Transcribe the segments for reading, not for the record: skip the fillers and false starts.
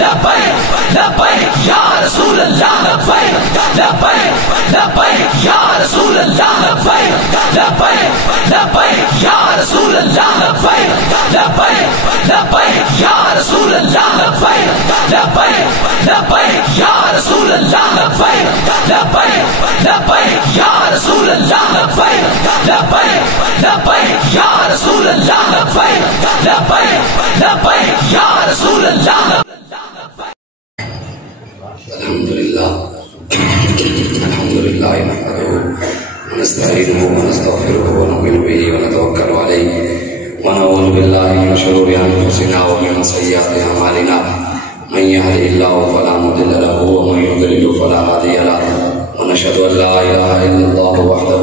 لبیک لبیک یا رسول اللہ لبیک لبیک لبیک یا رسول اللہ لبیک لبیک لبیک یا رسول اللہ لبیک لبیک لبیک یا رسول اللہ لبیک لبیک لبیک یا رسول اللہ لبیک لبیک لبیک یا رسول اللہ لبیک لبیک لبیک یا رسول اللہ لبیک لبیک لبیک یا رسول اللہ لبیک. الحمدللہ نحمده ونستعینه ونستغفره ونؤمن به ونتوکل علیہ ونعوذ باللہ من شرور انفسنا ومن سیئات اعمالنا من يهده الله فلا مضل له ومن يضلل فلا هادي له ونشهد ان لا اله الا الله وحده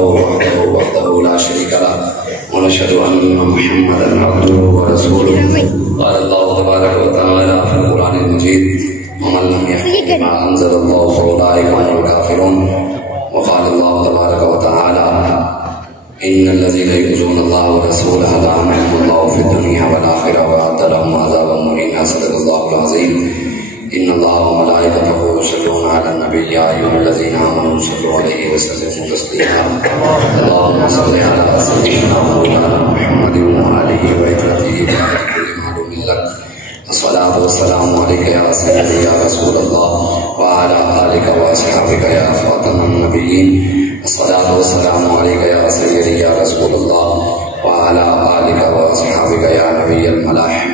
لا شريك له ونشهد ان محمدا عبده ورسوله. قال الله تبارك وتعالى في القرآن المجيد ومن لم يحكم ما انزل الله فاولئك هم الكافرون. وقال الله تبارك وتعالى ان الذين يؤذون الله ورسوله لعنهم الله في الدنيا والاخره واعد لهم عذابا مهينا. صدق الله العظيم. ان الله وملائكته يصلون على النبي يا ايها الذين امنوا صلوا عليه وسلموا تسليما. اللهم صل على سيدنا مولانا محمد وآله وعترته وعلى كل معلوم لك. الصلاة والسلام عليك يا سيدي يا رسول الله وعلى آلك وأصحابك يا خاتم النبيين. الصلاة والسلام عليك يا سيدي يا رسول الله وعلى آلك وأصحابك يا نبي الملاحم.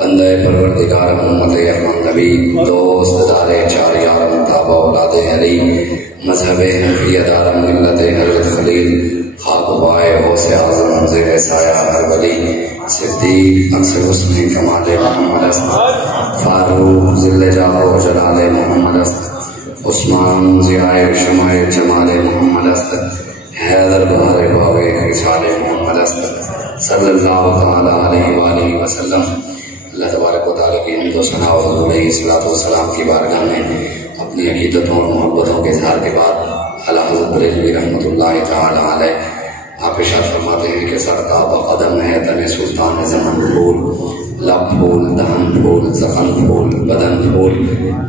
بندے پروردگار امت احمد نبی دوست دار چار یارم تابع اولاد علی مذہب حنفی دار ملت حضرت خلیل خاک بائے غوث اعظم زیر سایہ ہر ولی صدیق اکثر حسن کمال محمد است فاروق ذل جاہ و جلال محمد است عثمان ضیاء شمع جمال محمد است حیدر بہر باغ خصال محمد است صلی اللہ تعالی علیہ وآلہ وسلم. اللہ تبارک و تعالیٰ کی حمد و ثنا و حضور علیہ الصلوۃ والسلام کی بارگاہ میں اپنی عقیدتوں اور محبتوں کے اظہار کے بعد اعلیٰ حضرت بریلوی رحمۃ اللہ تعالی علیہ آپ ارشاد فرماتے ہیں کہ سرتاب قدم ہے تن سلطان زمن پھول لب پھول دہن پھول زخم پھول بدن پھول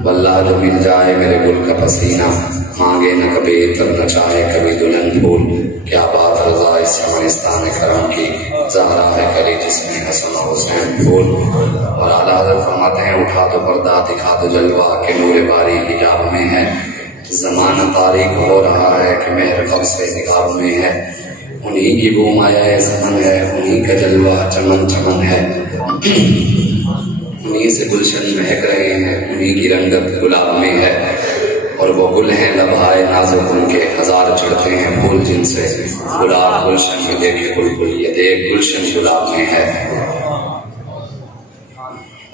واللہ جو مل جائے میرے گل کا پسینہ مانگے نہ کبھی عطر نہ چاہے کبھی دلہن پھول. کیا بات رضا اس سمنستان کرم کی زہرا ہے کلی جس میں حسن و حسین پھول. اور اعلیٰ حضرت فرماتے ہیں اٹھا تو پردہ دکھا تو جلوہ کہ نور باری حجاب میں ہے زمانہ تاریک ہو رہا ہے کہ مہر قبض سے نگاہ میں ہے انہی کی بو مایا زمن ہے انہی کا جلوہ چمن چمن ہے انہی سے گلشن مہک رہے ہیں انہی کی رنگت گلاب میں ہے اور وہ گل ہیں لبھائے نازک ان کے ہزار چڑھتے ہیں پھول جن سے گلاب گلشن میں دیکھے بلبل یہ دیکھ گلشن گلاب میں ہے.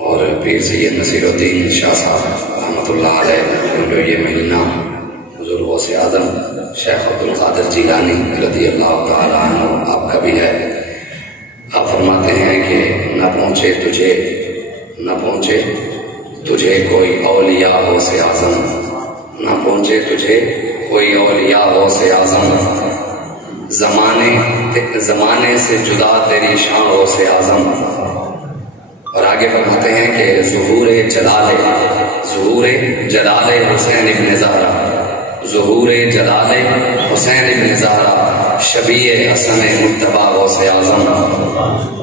اور پیر سید نصیر الدین شاہ صاحب رحمۃ اللہ علیہ جو یہ مہینہ حضور غوث اعظم شیخ عبد القادر جیلانی رضی اللہ تعالیٰ عنہ آپ کا بھی ہے. آپ فرماتے ہیں کہ نہ پہنچے تجھے کوئی اولیاء غوث اعظم نہ پہنچے تجھے کوئی اولیاء غوث اعظم زمانے سے جدا تیری شان غوث اعظم. اور آگے فرماتے ہیں کہ ظہور جلال حسین ابن زہرا ظہور جلال حسین ابن زہرا شبیہ حسن مجتبی غوث اعظم.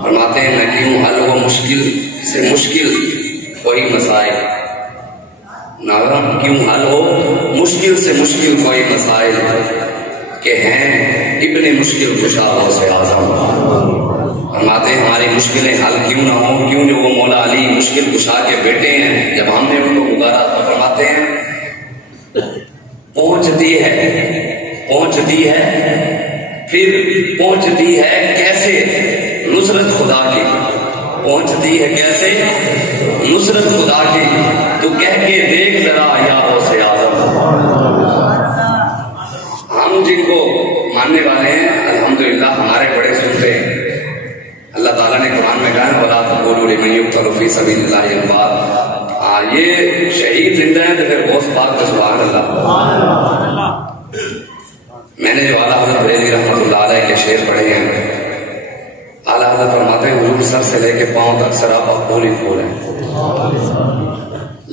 فرماتے ہیں نہ کیوں حل ہو مشکل سے مشکل کوئی مسائل نہ کیوں حل ہو مشکل سے مشکل کوئی مسائل کہ ہیں ابن مشکل کشا غوث اعظم. فرماتے ہیں ہماری مشکلیں حل کیوں نہ ہوں کیوں جو وہ مولا علی مشکل کشا کے بیٹے ہیں جب ہم نے ان کو پکارا تو فرماتے ہیں پہنچتی ہے پھر پہنچتی ہے کیسے نصرت خدا کی پہنچتی ہے کیسے نصرت خدا کی تو کہہ کے دیکھ ذرا یا غوث اعظم. ہم جن کو ماننے والے ہیں الحمدللہ ہمارے بڑے سنتے ہیں. اللہ تعالیٰ نے قرآن میں کہا ہے وَلَا تَقُولُوا لِمَن يُقْتَلُ فِي سَبِيلِ اللَّهِ أَمْوَاتٌ. یہ شہید زندہ ہیں تو پھر غوث پاک کا سبحان اللہ. میں نے جو اعلیٰ حضرت بریلوی رحمۃ اللہ علیہ کے شعر پڑھے ہیں اعلیٰ حضرت فرماتے ہیں حضور سر سے لے کے پاؤں تک سراپا پھول ہی پھول ہے.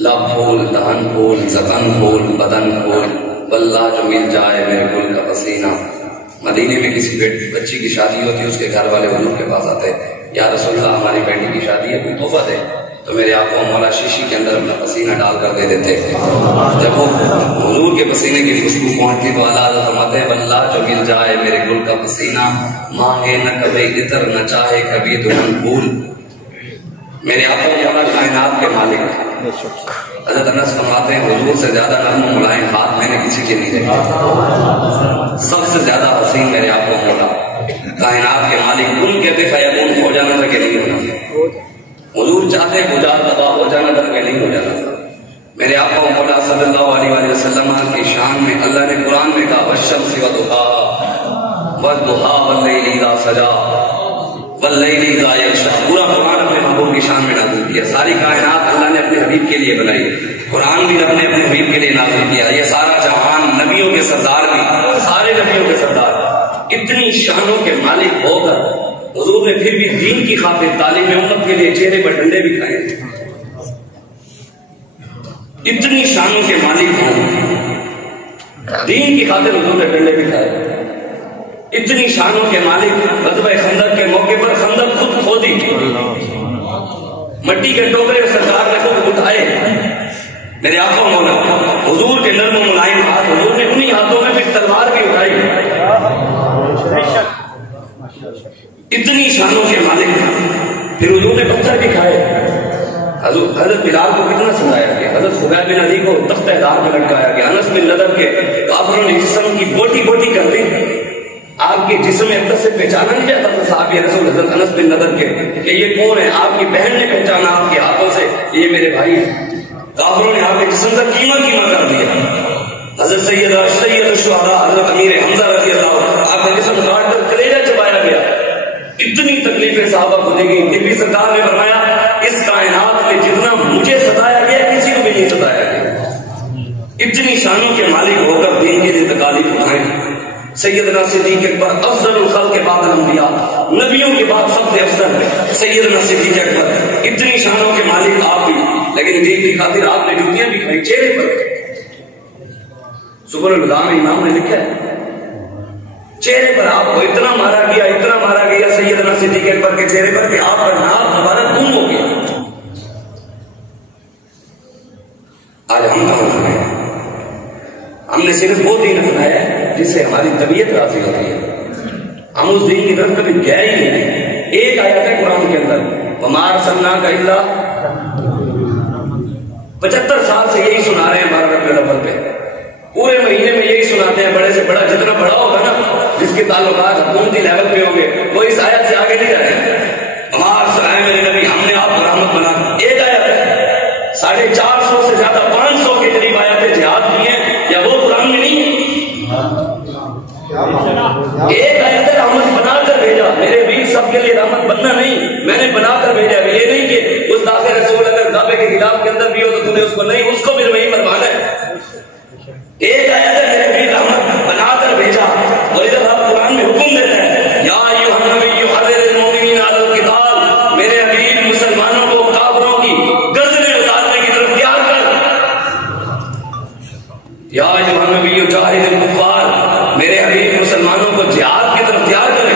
لب پھول دہن پھول زبان پھول بدن پھول واللہ جو مل جائے میرے گل کا پسینہ. مدینے میں کسی بچی کی شادی ہوتی ہے، اس کے گھر والے حضور کے پاس آتے ہیں، یا رسول اللہ ہماری بیٹی کی شادی ہے، کوئی تحفہ دے. تو میرے آقا مولا شیشی کے اندر اپنا پسینہ ڈال کر دے دیتے. جب وہ حضور کے پسینے کی خوشبو پہنچتی تو اعلیٰ حضرت فرماتے ہیں واللہ جو مل جائے میرے گل کا پسینہ، مانگے نہ کبھی عطر نہ چاہے کبھی دلہن پھول. میرے آقا مولا کائنات کے مالک ہیں. حضرت انس فرماتے ہیں حضور سے زیادہ نرم و ملائم ہاتھ میں نے کسی کے نہیں دیکھا. سب سے زیادہ حسین میرے آقا مولا کائنات کے مالک. ان کہتے فیکون ہو جانا تھا کہ نہیں ہونا. حضور چاہتے بجار تباہ ہو جانا تھا کہ نہیں ہو جانا تھا. میرے آقا مولا صلی اللہ علیہ وسلم کی شان میں اللہ نے قرآن میں کہا والشمس وضحاها والضحى واللیل اذا سجا واللیل اذا یغشا. پورا قرآن اپنے محبوب کی شان میں نازل کیا. ساری کائنات اللہ نے اپنے حبیب کے لیے بنائی. قرآن بھی رب نے اپنے حبیب کے لیے نازل کیا. یہ سارا جہان نبیوں کے سردار بھی، سارے نبیوں کے سردار. اتنی شانوں کے مالک ہو کر حضور نے پھر بھی دین کی خاطر تعلیم امت کے لیے چہرے پر ڈنڈے بھی کھائے. اتنی شانوں کے مالک ہوں، دین کی خاطر حضور نے ڈنڈے بھی کھائے. اتنی شانوں کے مالک غزوہ خندق کے موقع پر خندق خود کھودی، مٹی کے ٹوکرے سرکار نے خود اٹھائے. میرے آقا مولا حضور کے نرم و ملائم ہاتھ، حضور نے انہی ہاتھوں میں پھر تلوار بھی اٹھائی. اتنی شانوں کے مالک پھر حضور نے پتھر بھی کھائے. حضرت بلال کو کتنا سنایا گیا، حضرت خبیب بن عدی کو تختہ دار میں لٹکایا گیا. انس بن نضر کے کافروں نے جسم کی بوٹی بوٹی کر دی. آپ کے جسم اقدس سے پہچانا نہیں جاتا تھا صحابی رسول حضرت انس بن نضر کے کہ یہ کون ہے. آپ کی بہن نے پہچانا آپ کے ہاتھوں سے یہ میرے بھائی ہیں. کافروں نے آپ کے جسم کا کیما کر دیا. حضرت سید الشہداء حضرت امیر حمزہ رضی اللہ عنہ آپ کا جسم کاٹ کر کلیجہ چبایا گیا. اتنی تکلیفیں صحابہ کو دی گئی. نبی سرکار نے فرمایا اس کائنات میں جتنا مجھے ستایا گیا کسی کو بھی نہیں ستایا گیا. اتنی شانوں کے مالک ہو کر دین کے لیے تکالیف اٹھائیں. سیدنا صدیق اکبر افضل الخلق کے بعد الانبیاء، نبیوں کے بعد سب سے افضل ہے سیدنا صدیق اکبر. اتنی شانوں کے مالک آپ بھی، لیکن دین کی خاطر آپ نے جوتیاں بھی کھائی چہرے پر. سبل الہدیٰ میں امام نے لکھا ہے چہرے پر آپ کو اتنا مارا گیا، اتنا مارا گیا سیدنا صدیق اکبر کے چہرے پر کہ آپ کا نام مبارک گم ہو گیا. آج ہم کہاں ہیں؟ ہم نے صرف وہ دین اپنایا ہے جس سے ہماری طبیعت راضی ہوتی ہے. ہم اس دین کی طرف کبھی گئے ہی نہیں. ایک آیت ہے قرآن کے اندر وَمَا أَرْسَلْنَاكَ إِلَّا 75 سال سے یہی سنا رہے ہیں ہمارے رب الاول پہ. پورے مہینے میں یہی سناتے ہیں. بڑے سے بڑا جتنا بڑا ہوگا نا جس کے تعلقات حکومتی لیول پہ ہوں گے وہ اس آیت سے آگے نہیں رہے. ہمارا سلام میرے نبی ہم نے آپ کو رحمت بنا. ایک آیت ہے 450 سے زیادہ 500 کے قریب آیتیں جہاد کی ہیں یا وہ قرآن میں نہیں ہے. ایک آیت ہے رحمت بنا کر بھیجا. میرے ویر سب کے لیے رحمت بننا نہیں، میں نے بنا کر بھیجا. یہ نہیں کہ اس داخل رسول اگر کعبے کے خلاف کے اندر بھی ہو تو تم نے اس کو نہیں، اس کو بھی وہی فرمانا ہے. ایک آیت ہے میرے بھی رحمت بنا کر بھیجا. اور ادھر آپ قرآن میں حکم دیتے ہیں یا ایھا النبی حرر المؤمنین علی القتال، میرے حبیب مسلمانوں کو کافروں کی گردنیں اتارنے کی طرف تیار کر. یا ایھا النبی جاہد الکفار، میرے حبیب مسلمانوں کو جہاد کی طرف تیار کریں،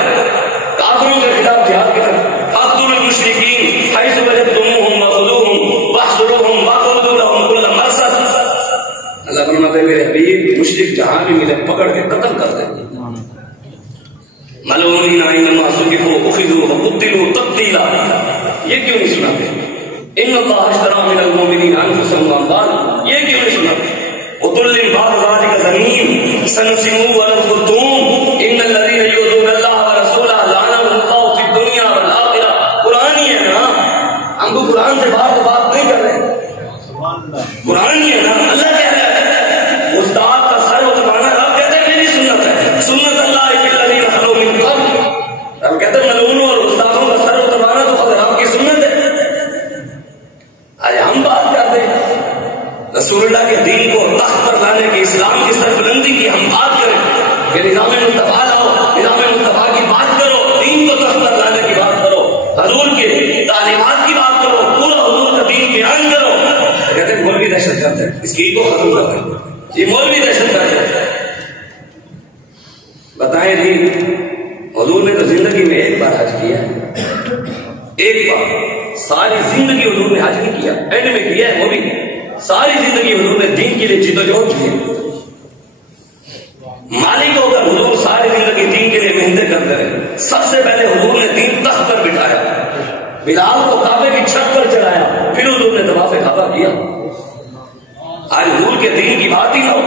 کافروں کے خلاف جہاد کی طرف. فاقتلوا المشرکین حیث وجدتموہم وخذوہم واحصروہم واقعدوا لہم کل مرصد. اللہ فرماتے ہیں میرے حبیب مشرک جہاں بھی ملے پکڑ کے قتل کر دیں. ملعونین اینما ثقفوا اخذوا وقتلوا تقتیلا. یہ کیوں نہیں سناتے؟ ان اللہ اشتری من المؤمنین انفسهم واموالهم. یہ کیوں نہیں سناتے؟ عتل بعد ذلک زنیم سنسموا ونخرطوم ان الذین یؤذون اللہ ورسولہ لعنهم اللہ فی الدنیا والآخرہ. قرآن ہی ہے نا، ہم کو قرآن سے بات نہیں کر رہے. قرآن ہی ہے نا. اللہ کہہ رہا ہے استاد کا سر اتروانا. آپ کہتے ہیں میری سنت ہے، سنت اللہ فی الذین خلو من قبل. آپ کہتے ہیں ملعونوں اور استادوں کا سر اتروانا تو خود آپ کی سنت ہے. آج ہم بات کرتے ہیں رسول اللہ کے دین کو تخت پر لانے کی، اسلام کی سربلندی کی ہم بات کریں کہ نظام مصطفیٰ لاؤ، نظام مصطفیٰ اس کی کو ختم کر دیں، یہ مولوی دہشت گرد ہے۔ بتائیں جی، حضور نے تو زندگی میں ایک بار حج کیا ہے، ایک بار، ساری زندگی حضور نے حج نہیں کیا، اینڈ میں کیا ہے وہ بھی، ساری زندگی حضور نے دین کے لیے جدوجہد کی ہے۔ مالک ہو کر حضور ساری زندگی دین کے لیے محنتیں کرتے رہے۔ سب سے پہلے حضور نے دین تخت پر بٹھایا، بلال کو کعبے کی چھت پر چڑھایا، پھر حضور نے طواف کعبہ کیا۔ آج حضور کے دین کی بات ہی نہ ہو،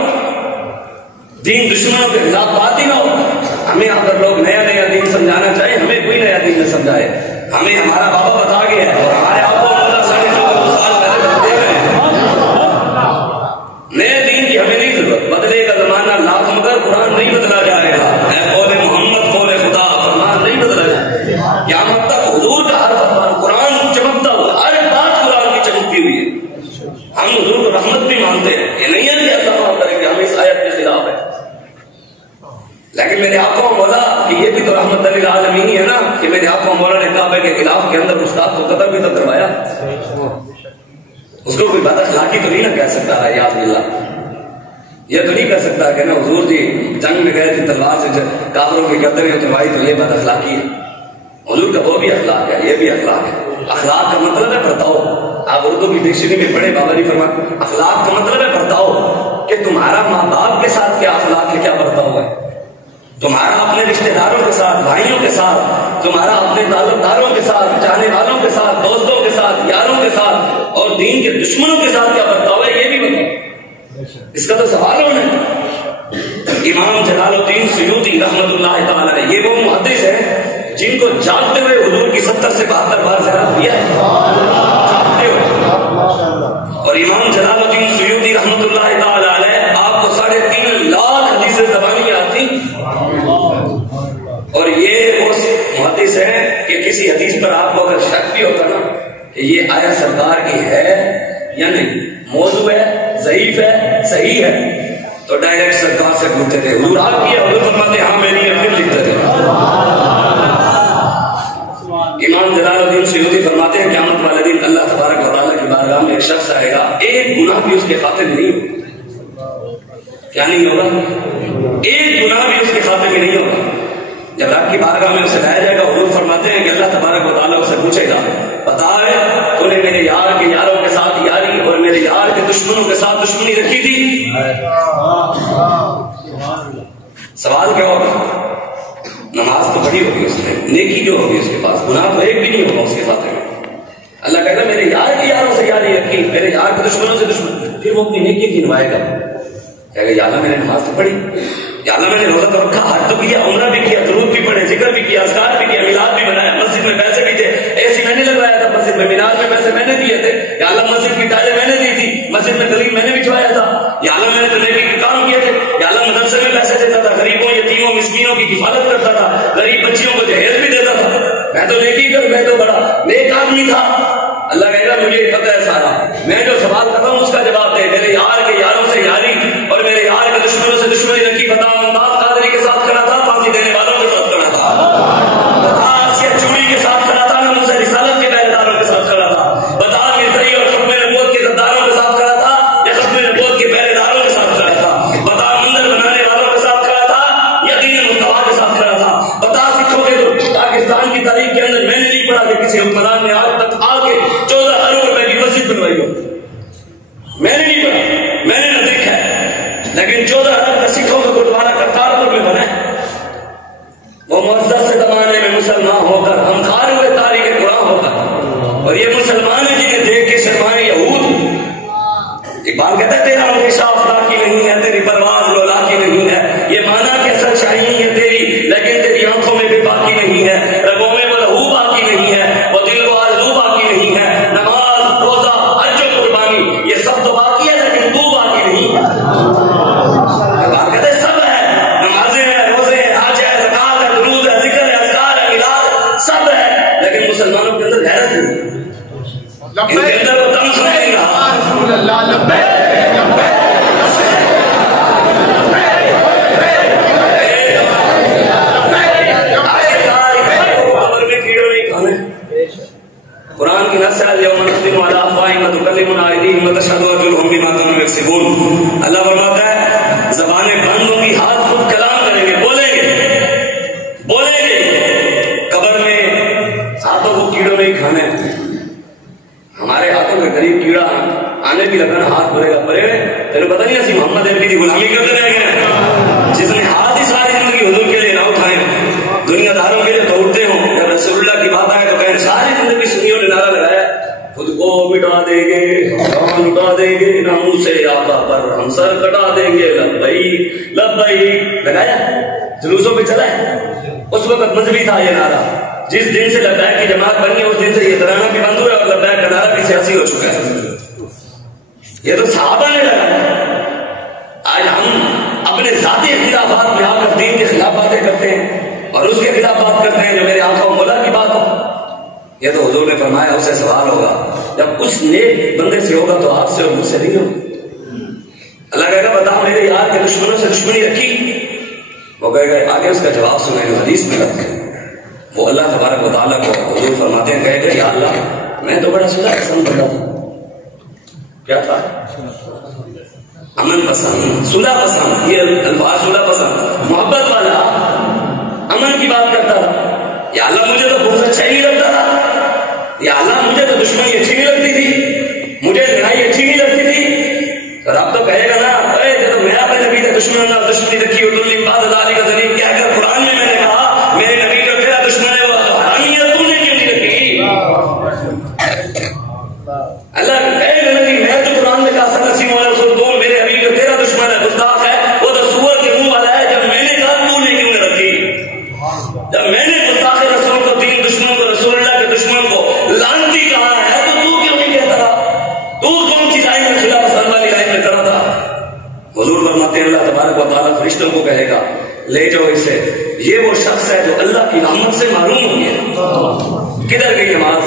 دین دشمنوں کے خلاف بات ہی نہ ہو، ہمیں اگر لوگ نیا نیا دین سمجھانا چاہے، ہمیں کوئی نیا دین نہ سمجھائے، ہمیں ہمارا بابا بتا گیا ہے اور ہمارے آپ کو سال پہلے بتاتے ہوئے نئے دین کی ہمیں نہیں ضرورت۔ بدلے کا زمانہ لاکھ مگر قرآن نہیں بدلا جائے گا، اے قول محمد قول خدا، فرمان نہیں بدلا جائے گا۔ قیامت تک حضور کا ہر فرمان قرآن چمکتا ہوا، ہر بات قرآن کی چمکتی ہوئی ہے۔ ہم حضور کو رحمت بھی مانتے ہیں، یہ نہیں ہے کہ اللہ معاف کرے کہ ہم اس آیت کے خلاف ہے، لیکن میرے آقا مولا کہ یہ بھی تو رحمت للعالمین ہی ہے نا، کہ میرے آقا مولا نے کعبے کے خلاف کے اندر استاد کو قتل بھی تو کروایا، اس کو کوئی بد اخلاقی تو نہیں نہ کہہ سکتا ہے، یاد باللہ یہ تو نہیں کہہ سکتا کہ نا حضور جی جنگ میں گئے تھے تلوار سے کافروں کی گردنیں اتروائی تو یہ بد اخلاقی ہے۔ حضور کا وہ بھی اخلاق ہے، یہ بھی اخلاق ہے۔ اخلاق کا مطلب ہے برتاؤ، آپ اردو کی ڈکشنری میں پڑھے، بابا جی فرماتے اخلاق کا مطلب ہے برتاؤ، کہ تمہارا ماں باپ کے ساتھ کیا اخلاق ہے، کیا برتاؤ ہے، تمہارا اپنے رشتہ داروں کے ساتھ، بھائیوں کے ساتھ، تمہارا اپنے تعلق داروں کے ساتھ، جانے والوں کے ساتھ، دوستوں کے ساتھ، یاروں کے ساتھ، اور دین کے دشمنوں کے ساتھ کیا برتاؤ ہے، یہ بھی بتاؤ، اس کا تو سوال ہونا ہے۔ امام جلال الدین سیوطی رحمت اللہ تعالی علیہ، یہ وہ محدث ہیں جن کو جاگتے ہوئے حضور کی 70 سے 72 بار زیارت کیا ہے، جاگتے ہوئے۔ اور امام جلال الدین سیوطی رحمت اللہ تعالی علیہ، آپ کو 3.5 لاکھ حدیثیں زبانی آتی، اور یہ وہ محدث ہیں کہ کسی حدیث پر آپ کو اگر شک بھی ہوتا نا کہ یہ آیت سرکار کی ہے یا نہیں، موضوع ہے، ضعیف ہے، صحیح ہے، تو ڈائریکٹ سرکار سے پوچھتے تھے، حضور آپ کی ہے، حضور فرماتے ہاں میں نہیں، پھر لکھتے تھے۔ امام جلال الدین سیوطی فرماتے ہیں قیامت والے دن اللہ تبارک و تعالیٰ کی بارگاہ میں ایک شخص آئے گا، ایک گناہ بھی اس کے خاطر میں نہیں ہوگا، کیا نہیں ہوگا، ایک گناہ بھی اس کے خاطر میں نہیں ہوگا۔ جب رب کی بارگاہ میں اسے لایا جائے گا، حضور فرماتے ہیں کہ اللہ تبارک و تعالیٰ اسے پوچھے گا، بتا ہے تو نے میرے یار کے یاروں کے ساتھ یاری اور میرے یار کے دشمنوں کے ساتھ دشمنی رکھی تھی؟ سوال کیا ہوگا؟ نماز تو پڑھی ہوگی اس نے، نیکی جو ہوگی اس کے پاس، گناہ تو ایک بھی نہیں ہوگا اس کے ساتھ میں۔ اللہ کہے گا میرے یار کے یاروں سے یاری رکھی، میرے یار کے دشمنوں سے دشمن، پھر وہ اپنی نیکی گنوائے گا، کہے گا یا اللہ میں نے نماز تو پڑھی، یا اللہ میں نے روزہ تو رکھا، حج تو کیا، عمرہ بھی کیا، درود بھی پڑھے، ذکر بھی کیا، اذکار بھی کیا، میلاد بھی بنایا، مسجد میں پیسے بھی تھے، اے سی میں نے لگوایا تھا، مسجد میں مینار میں پیسے میں نے دیے تھے، یا اللہ مسجد کی ٹائلیں میں نے دی تھی، مسجد میں قلیب میں نے بچھوایا تھا، یا اللہ میں نے تو نیکی کے کام کیے تھے، یا اللہ مدرسے میں پیسے دیتا تھا، غریبوں یتیموں مسکینوں کی حفاظت کرتا تھا، غریب بچیوں کو جہیز بھی دیتا تھا، میں تو نیکی کر، میں تو بڑا نیک آدمی تھا۔ اللہ کہے گا مجھے پتہ ہے سارا، میں جو سوال کر رہا ہوں اس کا جواب دے، میرے یار کے یاروں سے یاری اور میرے یار کے دشمنوں سے دشمنی رکھی، بتا ممتاز قادری کے ساتھ کھڑا تھا، پھانسی دینے والوں کے ساتھ کھڑا تھا، بتا آسیہ چوڑی کے ساتھ کھڑا تھا، نہ مجھ سے رسالت کے پہرے داروں کے ساتھ کھڑا تھا، بتا مرزائی اور ختم نبوت کے غداروں کے ساتھ کھڑا تھا یا ختم نبوت کے پہرے داروں کے ساتھ کھڑا تھا، بتا مندر بنانے والوں کے ساتھ کھڑا تھا یا دین مصطفیٰ کے ساتھ کھڑا تھا، بتا سکھوں کے پاکستان کی تاریخ کے اندر میں نے نہیں پڑھا کہ کسی حکمران نے آج تک آ کے 14 ارب روپے کی مسجد بنوائی ہو، میں نے نہیں پڑھا، میں نے نہ دیکھا ہے، لیکن 14 ارب کا سکھوں کا گردوارہ کرتارپور میں بنا ہے، وہ معزز سے زمانے میں مسلمان ہو کر ہم خار ہوئے تاریخ قرآن ہو کر، اور یہ مسلمان ہیں جنہیں دیکھ کے شرمائے یہود۔ اقبال کہتا ہے تیرا ہمیشہ افلاکی نہیں ہے، تیری پرواز لولاکی نہیں ہے، یہ مانا کہ اصل شاہی ہے تیری، لیکن تیری آنکھوں میں بھی باقی نہیں ہے، رگوں میں وہ لہو باقی نہیں ہے، وہ دل و آرزو باقی نہیں ہے، نماز روزہ حج و قربانی یہ سب تو باقی ہے لیکن تو باقی نہیں ہے۔ اقبال کہتے ہیں سب ہے، نمازیں ہیں، روزے ہیں، حج ہے، زکات ہے، درود ہے، ذکر ہے، اذکار ہے، میلاد سب ہے، لیکن مسلمانوں کے اندر غیرت نہیں، ان کے اندر وہ دم نہیں رہا۔ رسول اللہ لبیک لبیک قرآن کی نص ہے، یوم نختم علی افواہہم تکلمنا ایدیہم وتشہد ارجلہم بما کانوا یکسبون. اللہ فرماتا ہے زبانیں بند ہوں گی، ہاتھ خود کلام کریں گے، بولیں گے. قبر میں ہاتھوں کو کیڑوں نہیں کھانے. ہمارے ہاتھوں کے قریب کیڑا آنے کی لگن ہاتھ بھرے گا. پرے تیرے پتہ نہیں اسی محمد عربی کی غلامی کرتے رہ گئے. جس نے ہاتھ ہی ساری زندگی حضور کے لیے نہ اٹھائے، دنیا داروں کے لیے دوڑتے ہوں، جب رسول اللہ کی بات آئے تو کہیں ساری زندگی سنیوں نے نعرہ لگایا خود کو مٹا دیں گے، حرام لٹا دیں گے، ناموں سے آقا پر ہم سر کٹا دیں گے، لبیک لبیک لگایا، جلوسوں پہ چلا ہے. اس وقت مذہبی تھا یہ نعرہ. جس دن سے لبیک کی جماعت بنی ہے اس دن سے یہ ترانہ بھی بند ہوا اور لبیک کا نعرہ بھی سیاسی ہو چکا ہے. یہ تو صحابہ نے لگایا. آج ہم اپنے ذاتی اختلافات میں آ کر دین کے خلاف باتیں کرتے ہیں اور اس کے خلاف بات کرتے ہیں جو میرے آنکھوں مولا کی بات ہو. یہ تو حضور نے فرمایا اس سے سوال ہوگا جب اس نیک بندے سے ہوگا تو آپ سے اور مجھ سے نہیں ہوگا. اللہ کہے گا بتاؤ میرے یار کے دشمنوں سے دشمنی رکھی؟ وہ کہے گا آگے اس کا جواب سنیں حدیث میں رکھے. وہ اللہ تبارک و تعالیٰ کو حضور فرماتے ہیں کہے گا یا اللہ میں تو بڑا صلح پسند بندہ تھا. کیا تھا؟ امن پسند، صلح پسند. یہ الفاظ صلح پسند، محبت والا، امن کی بات کرتا تھا. یا اللہ مجھے تو بہت اچھا ہی نہیں لگتا تھا. یا اللہ مجھے تو دشمنی اچھی نہیں لگتی تھی، مجھے لڑائی اچھی نہیں لگتی تھی. اور اب تو کہے گا نا جب میں اپنے نبی کا دشمن اور دشمنی رکھی اور دلی باد لالی کا ذریعہ کیا کر قرآن میں نے کہا میرے نبی کا تیرا دشمن ہے وہ حرامی ہے، تو نے کیوں نہیں رکھی؟ اللہ کہے گا نبی میں تو قرآن میں کہا سنسی مولا رسول تو میرے حبیب کا تیرا دشمن ہے، گستاخ ہے، وہ تو سور کے منہ والا ہے. جب میں نے کہا تو نے کیوں نہ رکھی؟ جب میں نے گستاخ رسول کو، دین دشمن کو، رسول اللہ کے دشمن کو لعنتی کہا ہے تو کیوں نہیں کہتا تھا؟ تو کون سی لائن میں صلح پسند والی لائن میں کرا تھا؟ حضور فرماتے ہیں اللہ تبارک و تعالیٰ فرشتوں کو کہے گا لے جاؤ اسے، یہ وہ شخص ہے جو اللہ کی رحمت سے محروم ہو گیا. کدھر گئی نماز،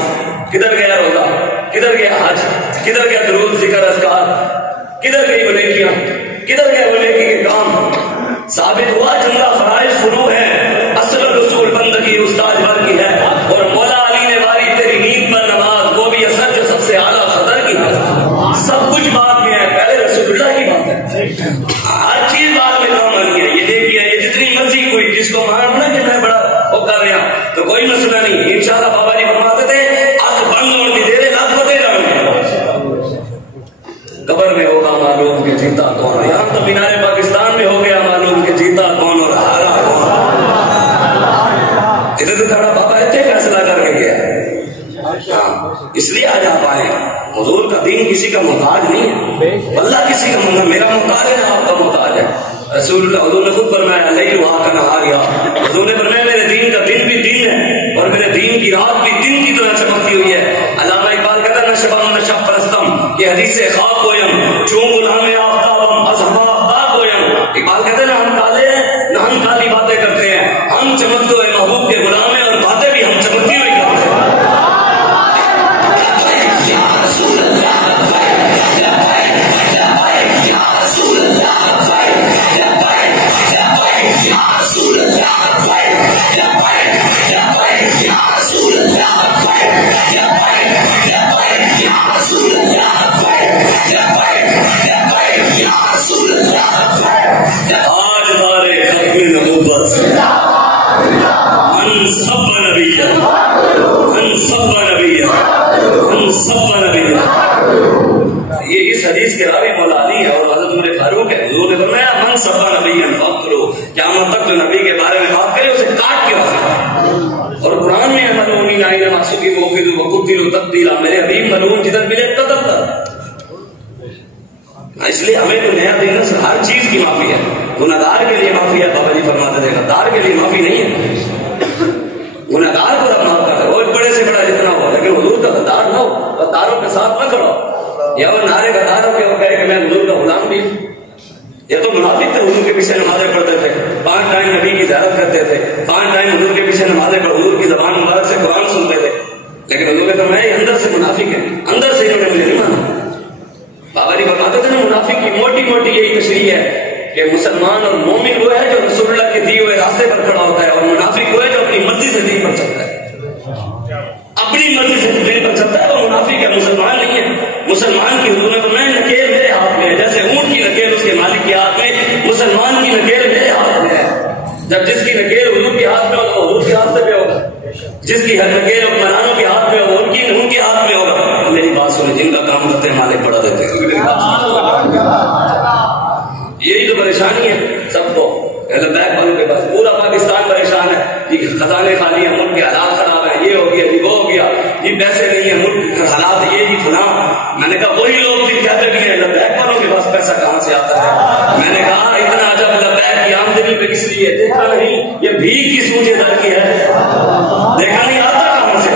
کدھر گیا روزہ، کدھر گیا حج، کدھر گیا درود ذکر اذکار، کدھر گئی وہ نیکیاں، کدھر گئے وہ نیکی کے کام؟ ثابت ہوا جملہ فرائض فروع ہے، اصل رسول بندگی استاد بھر کی ہے. اور مولا علی نے واری تیری نیند پر نماز، وہ بھی اثر جو سب سے اعلیٰ قدر کی ہے. سب کچھ بعد میں ہے، پہلے رسول اللہ کی بات ہے. ہر چیز بعد میں کام آ گیا. یہ دیکھیے یہ جتنی مرضی کوئی جس کو ماننا کہ میں بڑا وہ کر رہا تو کوئی مسئلہ نہیں. انشاءاللہ بابا جی فرماتے تھے آنکھ بند ہونے کی دیر لاکھ بتے رہے. قبر میں ہوگا معلوم کہ جیتا کون. یہاں تو مینار پاکستان میں ہو گیا معلوم کہ جیتا کون اور ہارا کون. ادھر تو کھڑا بابا اتنے فیصلہ کر کے گیا. اس لیے آج آپ آئے. حضور کا دین کسی کا محتاج نہیں ہے، اللہ کسی کا محتاج. میرا محتاج ہے نا آپ کا محتاج ہے. رسول اللہ حضور نے خود فرمایا نہیں وہاں کا نہ آ گیا. حضور نے فرمایا میرے دین کا دن بھی دین ہے اور میرے دین کی رات بھی دن کی طرح چمکتی ہوئی ہے. علامہ اقبال کہتا ہے نشبم نشب پرستم یہ حدیث خاک گویم چون غلام آفتابم از ہما آفتاب گویم. اقبال کہتے ہیں نہ ہم کالے ہیں نہ ہم کالی باتیں کرتے ہیں، ہم چمکتے ہوئے محبوب کے غلام ہیں اور باتیں بھی ہم چمکتی ہوئی کرتے ہیں. یہ اس حدیث کے راوی مولا علی ہے اور حضرت عمر فاروق ہے. حضور نے فرمایا من سبا نبی فقرو، قیامت تک جو نبی کے بارے میں بات کرے اسے کاٹ کے رکھو. اور قرآن میں ملعونی نائن معصومی موقدو وقتلوا تقتیلا، میرے حبیب ملعون جدھر ملے قتل کر. اس لیے ہمیں تو نیا دین ہر چیز کی معافی ہے. گناہگار کے لیے معافی ہے، بابا جی فرماتے تھے غدار کے لیے معافی نہیں ہے. گناہگار کو رب معاف کرے وہ بڑے سے بڑا جتنا ہو، لیکن حضور کا غدار نہ ہو. غداروں کے ساتھ نہ کھڑو. یا وہ نعرے غداروں کے وہ کہے کہ میں حضور کا غلام بھی. یہ تو منافق تھے، حضور کے پیچھے نمازیں پڑھتے تھے، 5 ٹائم نبی کی زیارت کرتے تھے، 5 ٹائم حضور کے پیچھے نمازیں پڑھ حضور کی زبان مبارک سے قرآن سنتے تھے. لیکن حضور نے فرمایا یہ اندر سے منافق ہے، اندر سے انہوں نے مجھے نہیں مانا. بابا جی فرماتے تھے نا منافق کی موٹی موٹی یہی تشریح ہے کہ مسلمان اور مومن وہ ہے جو رسول اللہ کے دیے ہوئے راستے پر کھڑا ہوتا ہے، اور منافق وہ ہے جو اپنی مرضی سے دین پر چلتا ہے. اپنی مرضی سے دین پر چلتا ہے وہ منافق ہے، مسلمان نہیں ہے. مسلمان کی حضور نے فرمایا نکیل میرے ہاتھ میں ہے، جیسے اونٹ کی نکیل اس کے مالک کے ہاتھ میں، مسلمان کی نکیل میرے ہاتھ میں ہے۔ جب جس کی نکیل حضور کے ہاتھ میں ہو تو حضور کے ہاتھ سے پہ ہوگا، جس کی نکیل حکمرانوں کے ہاتھ میں ہو ان کے ہاتھ میں ہوگا۔ میری بات سنیں، جن کا کام کرتے ہیں مالک بڑھا دیتے ہیں۔ یہی تو پریشانی ہے سب کو، بیک والوں کے پاس پورا پاکستان پریشان ہے، یہ خزانے خالی ہیں، ملک کے حالات خراب ہیں، یہ ہو گیا یہ وہ ہو گیا، یہ پیسے نہیں ہے، ملک کے حالات یہ فلاں۔ میں نے کہا وہی لوگ کہتے بھی ہیں بیک والوں کے پاس پیسہ کہاں سے آتا ہے؟ میں نے کہا اتنا عجب لبیک کی آمدنی پہ کس لیے؟ دیکھا نہیں یہ بھیک کس مجھے در کی ہے؟ دیکھا نہیں آتا کہاں سے؟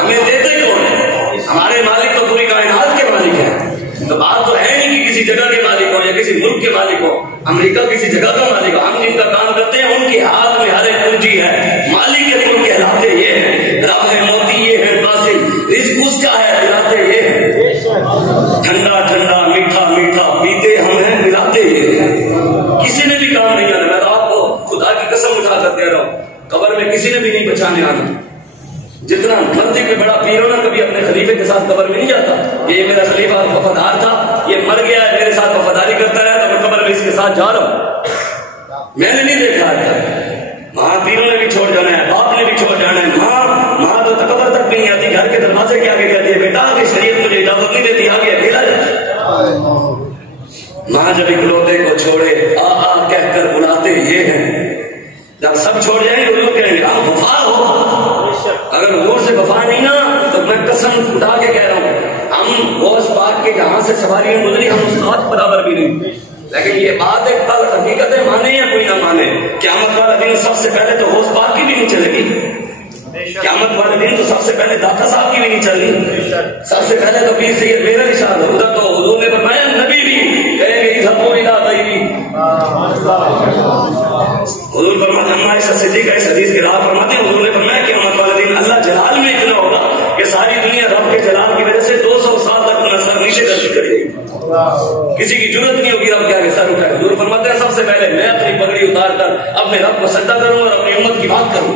ہمیں دیتے کون ہیں؟ ہمارے مالک تو پوری کائنات کے مالک ہیں۔ تو بات تو ہے نہیں کہ کسی جگہ کے مالک ہو یا کسی ملک کے مالک ہو، امریکہ کسی جگہ کا مالک ہو، ہم جن کا کام کرتے ہیں ان کے ہاتھ میں ہر ایک پونجی ہے، مالک کے ملک کہلاتے یہ ہیں، رب ہے موتی یہ ہے قاسم، رزق اس کا ہے دلاتے یہ ہیں، ٹھنڈا ٹھنڈا میٹھا میٹھا پیتے ہم ہیں پلاتے یہ ہیں۔ کسی نے بھی کام نہیں آنا، میں آپ کو خدا کی قسم اٹھا کر دے رہا ہوں، قبر میں کسی نے بھی نہیں بچانے آنا۔ جتنا مرضی پہ بڑا پیر ہونا کبھی اپنے خلیفے کے ساتھ قبر میں نہیں جاتا، یہ میرا خلیفہ وفادار تھا، یہ مر گیا ہے میرے ساتھ وفاداری کرتا ہے تو میں قبر میں اس کے ساتھ جا رہا ہوں۔ میں نے نہیں دیکھا ہے وہاں پیروں نے بھی چھوڑ جانا ہے، باپ نے بھی چھوڑ جانا ہے، ماں تو قبر تک بھی نہیں آتی، گھر کے دروازے کے آگے کہتی ہے بیٹا کہ شریعت مجھے اجازت نہیں دیتی، آگے اکیلا جاتا۔ ماں جب اکلوتے کو چھوڑے آ آ کہہ کر بلاتے یہ ہیں، جب سب چھوڑ جائیں گے حضور کہیں گے آپ وفا ہو۔ اگر حضور سے وفا نہیں نا تو میں قسم اٹھا کے کہہ رہا ہوں ہم غوث پاک کے جہاں سے سواریاں گزری ہم اس ہاتھ برابر بھی نہیں۔ لیکن یہ بات ایک پل حقیقت ہے، مانے یا کوئی نہ مانے، قیامت والا دن سب سے پہلے تو غوث پاک کی بھی نہیں چلے گی، قیامت والے دن تو سب سے پہلے داتا صاحب کی بھی نہیں چل رہی، سب سے پہلے تو پیر سید میرا نشان ہے، ادھر تو حضور نے فرمایا نبی بھی کہے گے اذهبوا الى غیری۔ حضور فرماتے ہیں ہمارے صدیق اس حدیث کی راہ فرماتے ہیں، حضور نے فرمایا کہ قیامت والے دن اللہ جلال میں اتنا ہوگا کہ ساری دنیا رب کے جلال کی وجہ سے 200 سال تک اپنا سر نیچے کر کے کرے گی، کسی کی ضرورت نہیں ہوگی رب کے آگے سر اٹھائے۔ حضور فرماتے ہیں سب سے پہلے میں اپنی پگڑی اتار کر اپنے رب کو سجدہ کروں اور اپنی امت کی بات کروں،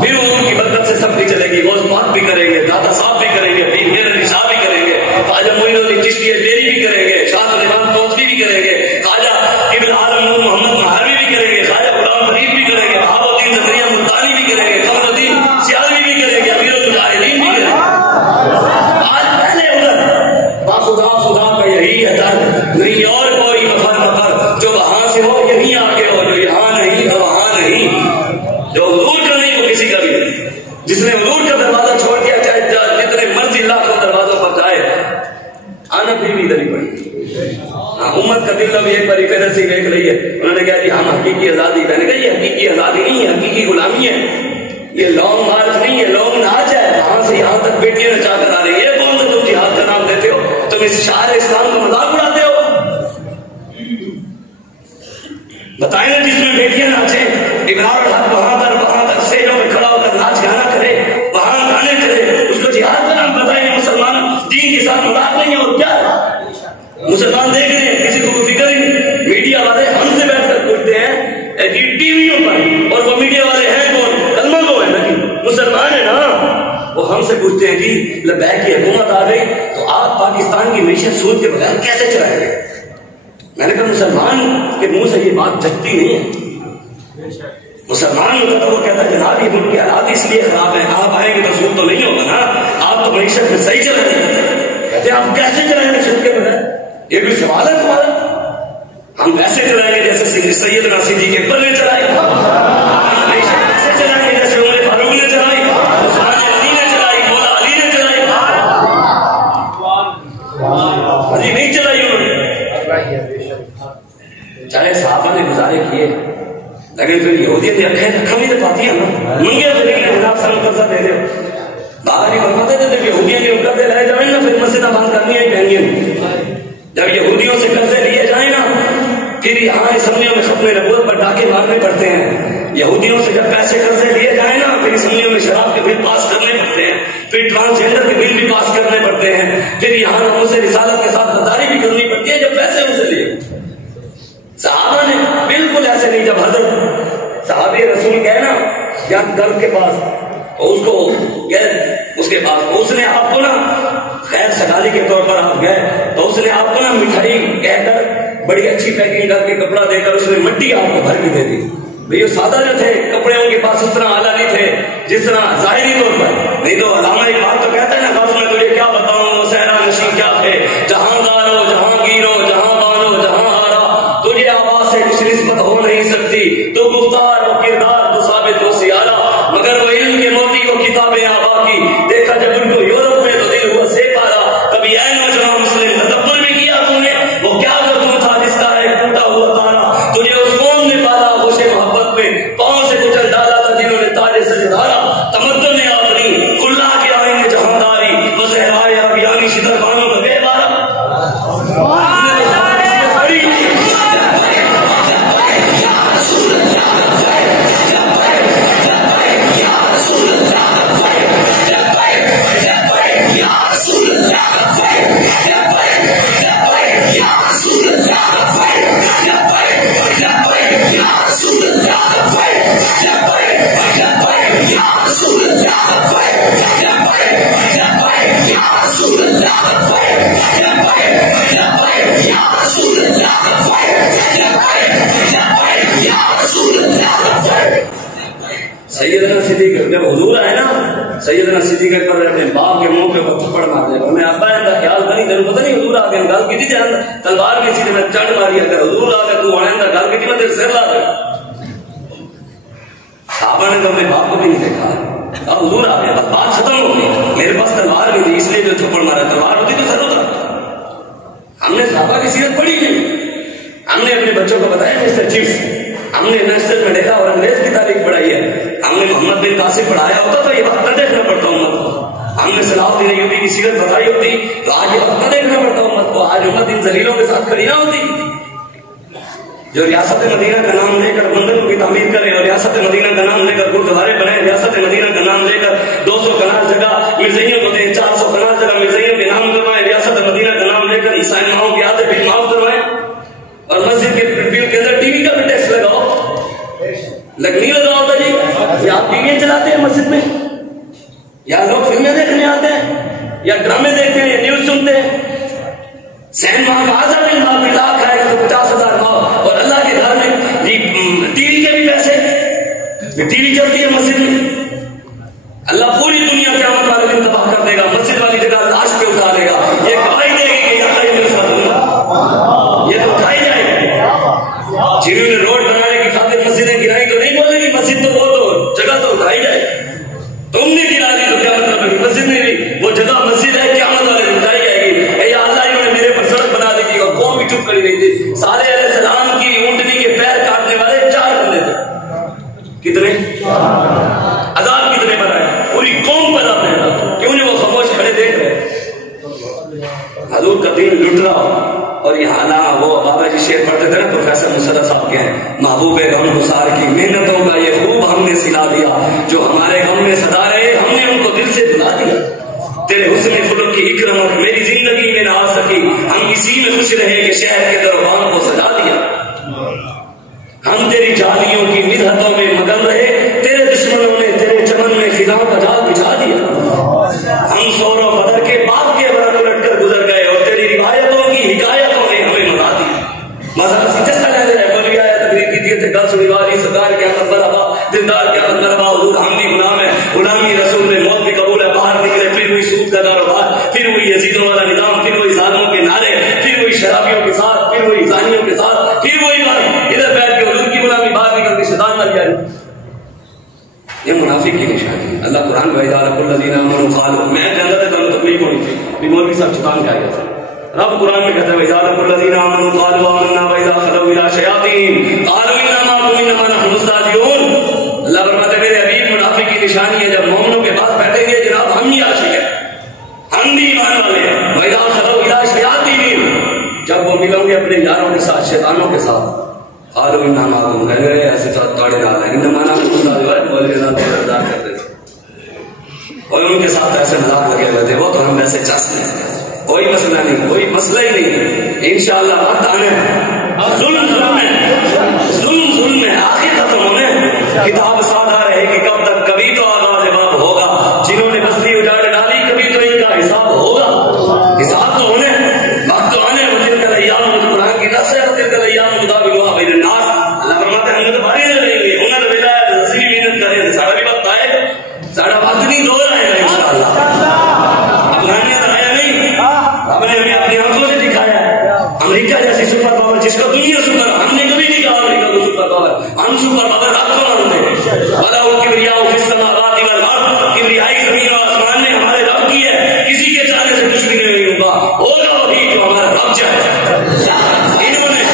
پھر حضور کی برکت سے سب بھی چلے گی، غوث پاک بھی کریں گے، داتا صاحب بھی کریں گے، پیر میرے نشاہ بھی کریں گے، خواجہ معین الدین چشتی اجمیری بھی کریں گے، شاہ سلیمان توسلی بھی کریں گے، خواجہ ابن عالم نور محمد مہاروی بھی کریں گے، خواجہ غلام فرید بھی کریں گے، بہاء الدین زکریا ملتانی بھی کریں گے، قمر الدین سیالوی بھی کریں گے، امیر المجاہدین بھی کریں گے۔ آج پہلے ادھر باخدا خدا کا یہی ہے در، نہیں اور کوئی مفر مفر، جو وہاں سے ہو یہیں آگے ہو، جو یہاں نہیں تو وہاں نہیں، جو حضور کا نہیں وہ کسی کا بھی نہیں۔ جس نے حضور کا دروازہ چھوڑ دیا چاہے جتنے مرضی لاکھوں دروازوں پر جائے آنا پھر بھی ادھر ہی پڑی۔ امت کا دل اب ایک بار پھر ایسی دیکھ رہی ہے، انہوں نے کہا جی ہم حقیقی آزادی، میں نے کہا یہ حقیقی آزادی نہیں ہے، حقیقی غلامی ہے، یہ لانگ مارچ نہیں ہے، لانگ ناچ ہے، وہاں سے یہاں تک بیٹیاں نچا کر آ رہی ہے، کون سا تم جہاد کا نام دیتے ہو؟ تم اس شعار اسلام کا مذاق اڑاتے ہو؟ بتائیں نا جس میں بیٹیاں ناچیں، ابرار الحق وہاں تک سیجوں میں کھڑا ہو کر ناچ گانا کرے، وہاں گانے کرے، اس کو جہاد کا نام بتائیں؟ مسلمان دین کے ساتھ مذاق نہیں ہے اور کیا ہے؟ مسلمان دیکھ رہے ہیں، کسی کو کوئی فکر ہی نہیں، میڈیا والے ہم سے بیٹھ کر پوچھتے ہیں ٹی ویوں پر، اور وہ میڈیا والے ہیں کون؟ کلمہ کو ہے لیکن مسلمان ہے نا، وہ ہم سے پوچھتے ہیں جی لبیک کی حکومت آ گئی تو آپ پاکستان کی معیشت سود کے بغیر کیسے چلائیں گے؟ میں نے کہا مسلمان کے منہ سے یہ بات جھکتی نہیں ہے، مسلمان ہوتا تو وہ کہتا ہے جناب یہ ملک کے حالات اس لیے خراب ہیں، آپ آئیں گے تو سود تو نہیں ہوگا نا، آپ تو معیشت میں صحیح چلیں گے، کہتے ہیں آپ کیسے چلائیں گے سود کے بغیر؟ یہ بھی سوال ہے تمہارا؟ ہم ویسے چلائیں گے جیسے سیدنا صدیق اکبر نے چلائی، معیشت ویسے چلائیں گے جیسے عمر فاروق نے چلائی، عثمان غنی نے چلائی، مولا علی نے چلائی، علی نہیں چلائی انہوں نے، چاہے صحابہ نے گزارے کیے، لیکن پھر یہودیت نے رکھا بھی تو پاتی ہے نا، منگے تو لیکن جناب سر قرضہ دے دے، باہر ہی فرماتے تھے جب یہودیوں کے قرضے لے جائیں نا پھر مسجدیں بند کرنی ہی پہنگی ہیں، جب یہودیوں سے قرضے لیے جائیں نا پھر یہاں اسمبلیوں میں ختم نبوت پر ڈاکے مارنے پڑتے ہیں، یہودیوں سے جب پیسے قرضے لیے جائیں نا پھر اسمبلیوں میں شراب کے بل پاس کرنے پڑتے ہیں، پھر ٹرانسجینڈر کے بل بھی پاس کرنے پڑتے ہیں، پھر یہاں ان سے رسالت کے ساتھ غداری بھی کرنی پڑتی ہے جب پیسے ان سے لیے۔ صحابہ نے بالکل ایسے نہیں، جب حضرت صحابی رسول گئے نا یا گھر کے پاس اس کو گئے اس کے پاس، اس نے آپ کو نا خیر سگالی کے طور پر آپ گئے تو اس نے آپ کو نا مٹھائی کہہ کر بڑی اچھی پیکنگ کر کے کپڑا دے کر اس نے مٹی آپ کو بھر کے دے دی. بھئی سادہ جو تھے کپڑے ان کے پاس اس طرح اعلیٰ نہیں تھے جس طرح ظاہری طور پر. نہیں تو علامہ اقبال تو کہتا ہے نا غوث میں تجھے کیا بتاؤں وہ صحرا نشین کیا تھے, جہاں دارو جہاں گیرو جہاں بانو جہاں ہارا, تجھے آواز سے کچھ نسبت ہو نہیں سکتی, تو گفتار و کردار تو ثابت ہو سیارا, مگر وہ علم کے موتی کو کتابیں آبا کی, دیکھا جب ان کو یورپ میں تو دل ہوا سے پارا, کبھی اے نوجوان مسلم تدبر میں کیا تم نے وہ کیا قدم تھا جس کا ایک ٹوٹا ہوا تارا, تجھے اس قوم نے پالا ہوش محبت میں پاؤں سے کچل ڈالا تھا جنہوں نے تاج سجدارا, تمدن نے آفری کھلا کے آئیں گے جہانداری, وہ صحرائے ابیانی شدر بانوں کا بے بارا. سیدنا صدیق جب حضور آئے نا, سیدنا صدیق اکبر اپنے باپ کے منہ پہ تھپڑ مار دے, میں ابا کا خیال بنی تین پتہ نہیں حضور آ گئے گل کی تھی تلوار بھی سی میں چڑھ ماری, اگر حضور آ گئے تو آنے کا گل کی میں تیرے سر لا دے. صحابہ نے تو اپنے باپ کو بھی نہیں دیکھا, اب حضور آ گیا بات ختم ہو گئی, میرے پاس تلوار بھی تھی اس لیے جو تھپڑ مارا, تلوار ہوتی تو سر ہوتا. ہم نے صحابہ کی سیرت پڑھی نہیں, ہم نے اپنے بچوں کو بتایا مسٹر چیفس, ہم نے یونیورسٹی میں دیکھا اور انگریز کی تاریخ پڑھائی ہے, ہم نے محمد بن قاسم پڑھایا ہوتا تو یہ وقت نہ دیکھنا پڑتا امت کو, ہم نے صلاح الدین ایوبی کی سیرت بتائی ہوتی تو آج یہ وقت نہ دیکھنا پڑتا امت کو, آج امت ان ذلیلوں کے ساتھ کھڑی نہ ہوتی. جو ریاست مدینہ کا نام لے کر مندروں کی تعمیر کرے اور ریاست مدینہ کا نام لے کر گردوارے بنائے, ریاست مدینہ کا نام لے کر 200 کنال جگہ مرزائیوں کو دیں, 400 کنال جگہ مرزائیوں کے نام کروائے, ریاست مدینہ کا نام لے کر عیسائی ماؤں کے آدھے بل معاف کروائے, اور مسجد کے بل کے اندر ٹی وی کا بھی ٹیکس لگاؤ. نہیں لگا ہوتا جی, یا آپ ٹی وی چلاتے ہیں مسجد میں, یا لوگ فلمیں دیکھنے آتے ہیں, یا ڈرامے دیکھتے ہیں, یا نیوز سنتے ہیں. سین ماہ کا آزاد ماہ بھی لاکھ ہے تو 50,000 ماہ, اور اللہ کے گھر میں ٹی وی کے بھی پیسے, ٹی وی چلتی ہے مسجد میں, اللہ پوری دنیا قیامت والے دن تباہ کر دے گا, مسجد والی جگہ لاش پہ اٹھا دے گا, یہ گواہی دے گی کہ اللہ یہ میرے ساتھ ہوگا, یہ تو اٹھائی جائے گی. جنہوں نے روڈ بنانے کی خاطر مسجدیں گرائی تو نہیں بولے گی مسجد تو وہ تو جگہ تو اٹھائی جائے, تم نے گرا دی تو کیا مطلب ہے, مسجد نے بھی وہ جگہ مسجد ہے, قیامت والے دن اٹھائی جائے گی. اے اللہ انہوں نے میرے پر سڑک بنا دی تھی اور قوم بھی چپ کری نہیں تھی. صالح علیہ السلام کی اونٹنی کے پیر کاٹنے والے 4 بندے تھے, کتنے عذاب کتنے بنائے, پوری قوم پر آپ نے, کیوں نہیں وہ خاموش کھڑے دیکھ رہے. حضور کا دین لٹ رہا, اور یہ حالہ وہ بابا جی شعر پڑھتے تھے نا پروفیسر مصطفیٰ صاحب کے ہیں, محبوب غم گسار کی محنتوں کا یہ خوب ہم نے سلا دیا, جو ہمارے غم میں صدا رہے ہم نے ان کو دل سے بلا دیا. تیرے حسن خلق کی اکرامت میری زندگی میں نہ آ سکی, ہم اسی میں خوش رہے کہ شہر کے دربان کو سجا دیا. ہم تیری جالیوں کی مدحتوں میں مگن رہے, تیرے دشمنوں نے تیرے چمن میں خزاں کا جال بچھا دیا. ہم سور و بدر کے بعد کے برق الٹ کر گزر گئے, اور تیری روایتوں کی حکایتوں نے ہمیں منا دیا. مذہب جس طرح ہے بولی آیا تقریر کی دیے تھے گل سنی والی سرکار کے اندر مرحبا, دلدار کے اندر مرحبا, حضور ہم بھی غلام ہے, غلامی رسول نے موت بھی قبول ہے, باہر نکلے پھر ہوئی سود کا کاروبار, پھر ہوئی یزیدوں والا نظام, پھر وہی ظالموں کے نعرے, پھر وہی شرابیوں کے ساتھ, پھر وہی زانیوں کے ساتھ, پھر وہی بات ادھر بیٹھ کے حضور کی غلامی, باہر نکل کے شیطان نہ لیا. یہ منافق کی نشانی ہے. اللہ قرآن میں اذا لقوا الذین آمنوا قالوا, میں جنت ہے تو تکلیف ہونی تھی, مولوی صاحب شیطان کیا گیا. رب قرآن میں کہتا ہے اذا لقوا الذین آمنوا قالوا آمنا واذا خلوا الى شیاطین قالوا انا معکم انما نحن مستهزئون. اللہ فرماتا ہے میرے حبیب منافق کی نشانی ہے جب مومنوں کے پاس بیٹھیں گے جناب ہم ہی عاشق ہیں, ہم بھی ایمان والے ہیں, واذا خلوا الى شیاطین, جب وہ ملیں گے اپنے یاروں کے ساتھ, شیطانوں کے ساتھ, قالوا انا معکم, ایسے تو توڑے ڈال ہیں, انما نحن مستهزئون, بولے نا تو مزاق کرتے تھے, اور ان کے ساتھ ایسے مذاق لگے ہوئے تھے, وہ تو ہم ایسے چس لیں, کوئی مسئلہ نہیں, کوئی مسئلہ ہی نہیں, انشاءاللہ وقت آنے ظلم ظلم ہے, آخر ختم ہونے, کتاب سادہ رہے گی کب تک, کبھی تو آغاز باب ہوگا, جنہوں نے بستی اجاڑ ڈالی کبھی تو ان کا حساب ہوگا. ساڑھا باطنی دور آئے گا انشاءاللہ. افغانیت آیا نہیں, ہم نے ہمیں اپنی آنکھوں سے دکھایا ہے. امریکہ جیسی سپر پاور جس کا دنیا سپر, ہم نے کبھی نہیں کہا امریکہ کو سپر پاور, ہم سپر پاور رب کو مانتے ہیں. بلا وہ کبریاء فی السماوات والارض, کبریائی زمین و آسمان نے ہمارے رب کی ہے, کسی کے چاہنے سے کچھ بھی نہیں ہوگا, ہوگا وہی جو ہمارا رب چاہے. انہوں نے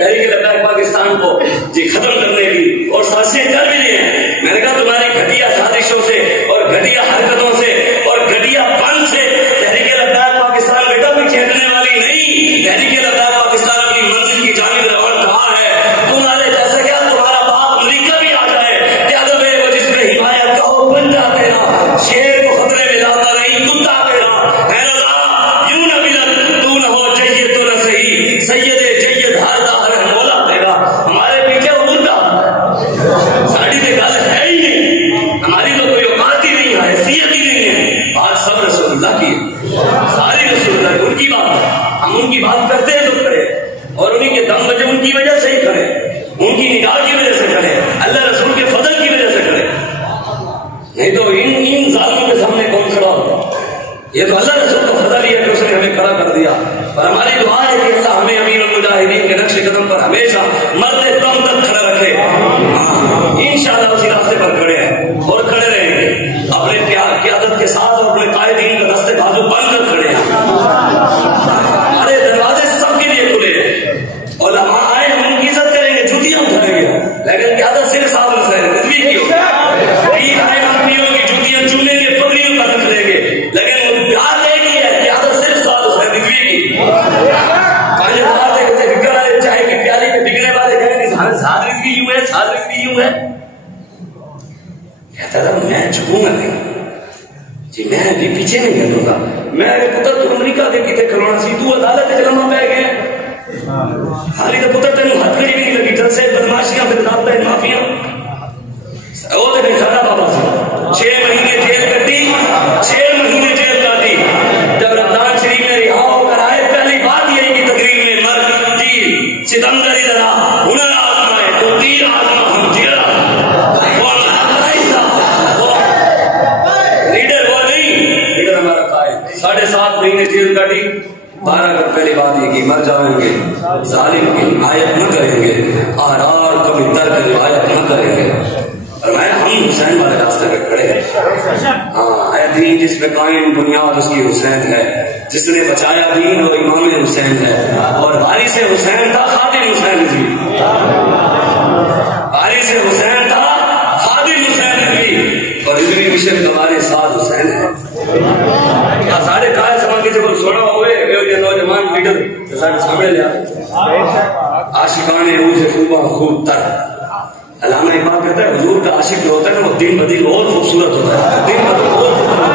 تحریک لبیک پاکستان کو جی ختم کرنے کی اور سازشیں کر بھی رہے ہیں. میں نے کہا تمہاری گھٹیا سازشوں سے اور گھٹیا حرکتوں سے اور گھٹیا پن سے تحریک لبیک پاکستان بیٹا بھی چھیڑنے والی نہیں. تحریک لبیک پاکستان اپنی منزل کی جانب روان کہا ہے. تمہارے جیسا کیا تمہارا باپ امریکہ بھی آ جائے, تیادب ہے وہ جس پہ حمایت کا ہو بن جاتے نا, شیر کو خطرے میں لاتا نہیں کتا تیرا ہے رضا, یوں نہ ملت تو نہ ہو جید تو نہ صحیح, سید جید ہر دہر مولا تیرا. ہمارے پیچھے مردہ ساڑی تو گل ہے ہی نہیں, ہماری تو کوئی اوقات ہی نہیں ہے, حیثیت ہی نہیں ہے. بات سب رسول اللہ کی ہے, ساری رسول اللہ کی, ان کی بات ہے. ہم ان کی بات کرتے ہیں تو کھڑے, اور انہیں کے دم بجے ان کی وجہ سے ہی کھڑے, ان کی نگاہ کی وجہ سے کھڑے, اللہ رسول کے فضل کی وجہ سے کھڑے. نہیں تو ان ظالموں کے سامنے کون کھڑا ہو؟ یہ تو اللہ رسول کا فضل ہی ہے کہ اس نے ہمیں کھڑا کر دیا. اور ہماری دعا ہے کہ اللہ ہمیں امیر المجاہدین کے نقش قدم پر ہمیشہ مرتے دم تک کھڑا رکھے. انشاءاللہ اسی راستے پر کھڑے ہیں اور کھڑے رہیں گے, اپنے قیادت کے ساتھ اور اپنے قائدین کے راستے بازو بن کر کھڑے ہیں. ہمارے دروازے سب کے لیے کھلے ہیں. علماء آئے, ہم ان کی عزت کریں گے, جوتیاں اٹھائیں گے, لیکن قیادت صرف ساتھ میں سے ندوی کی ہوگی. پیر آئے کمپنیوں کی جوتیاں چومیں گے, پگڑیوں پر رکھ لیں گے, لیکن پیار ایک ہی ہے, قیادت صرف ساتھ میں سے ندوی کی. پانچ ہزار دیکھتے فکر والے چاہے کہ پیالی پہ بکنے والے کہیں کہ ساتھ ندوی یوں ہے, ساتھ ندوی یوں ہے. کہتا تھا میں جھکوں گا نہیں جی, میں بھی پیچھے نہیں کروں گا. میں پتر تو امریکہ دے کتے کھلونا سی, تو عدالت لمبا پہ گئے حالی تو پتر تین ہاتھ کڑی بھی نہیں لگی, جل سے بدماشیاں بدنابتا ہے مافیاں وہ تو نہیں سارا بابا سے 6 مہینے جیل کٹی, 6 مہینے جیل کاٹی. جب رمضان شریف میں رہا ہو کر آئے, پہلی بات یہی کی تقریر میں مرد جی ستمگری ذرا ہنر آزمائے تو تیر آزما ہم جیرا. ساڑھے 7 مہینے جیل کاٹی, 12 اگر پہلی بات یہ کی مر جائیں گے, ظالم کی حمایت نہ کریں گے, آرار کبھی ترک روایت نہ کریں گے. اور میں ہم حسین والے راستے پہ کھڑے ہیں. ہاں اے دین جس پہ قائم بنیاد اس کی حسین ہے, جس نے بچایا دین اور امام حسین ہے, اور وارث حسین تھا خادم حسین جی, وارث حسین تھا خادم حسین جی, اور ابن مشر ہمارے ساتھ حسین ہے. سارے کائے سمجھ کے جب سونا ہوئے یہ نوجوان لیڈر سارے سامنے لیا عاشقان روح سے خوبا خوب تر. علامہ اقبال کہتا ہے حضور کا عاشق جو ہوتا ہے نا وہ دن بدن اور خوبصورت ہوتا ہے, دن بدن اور خوبصورت.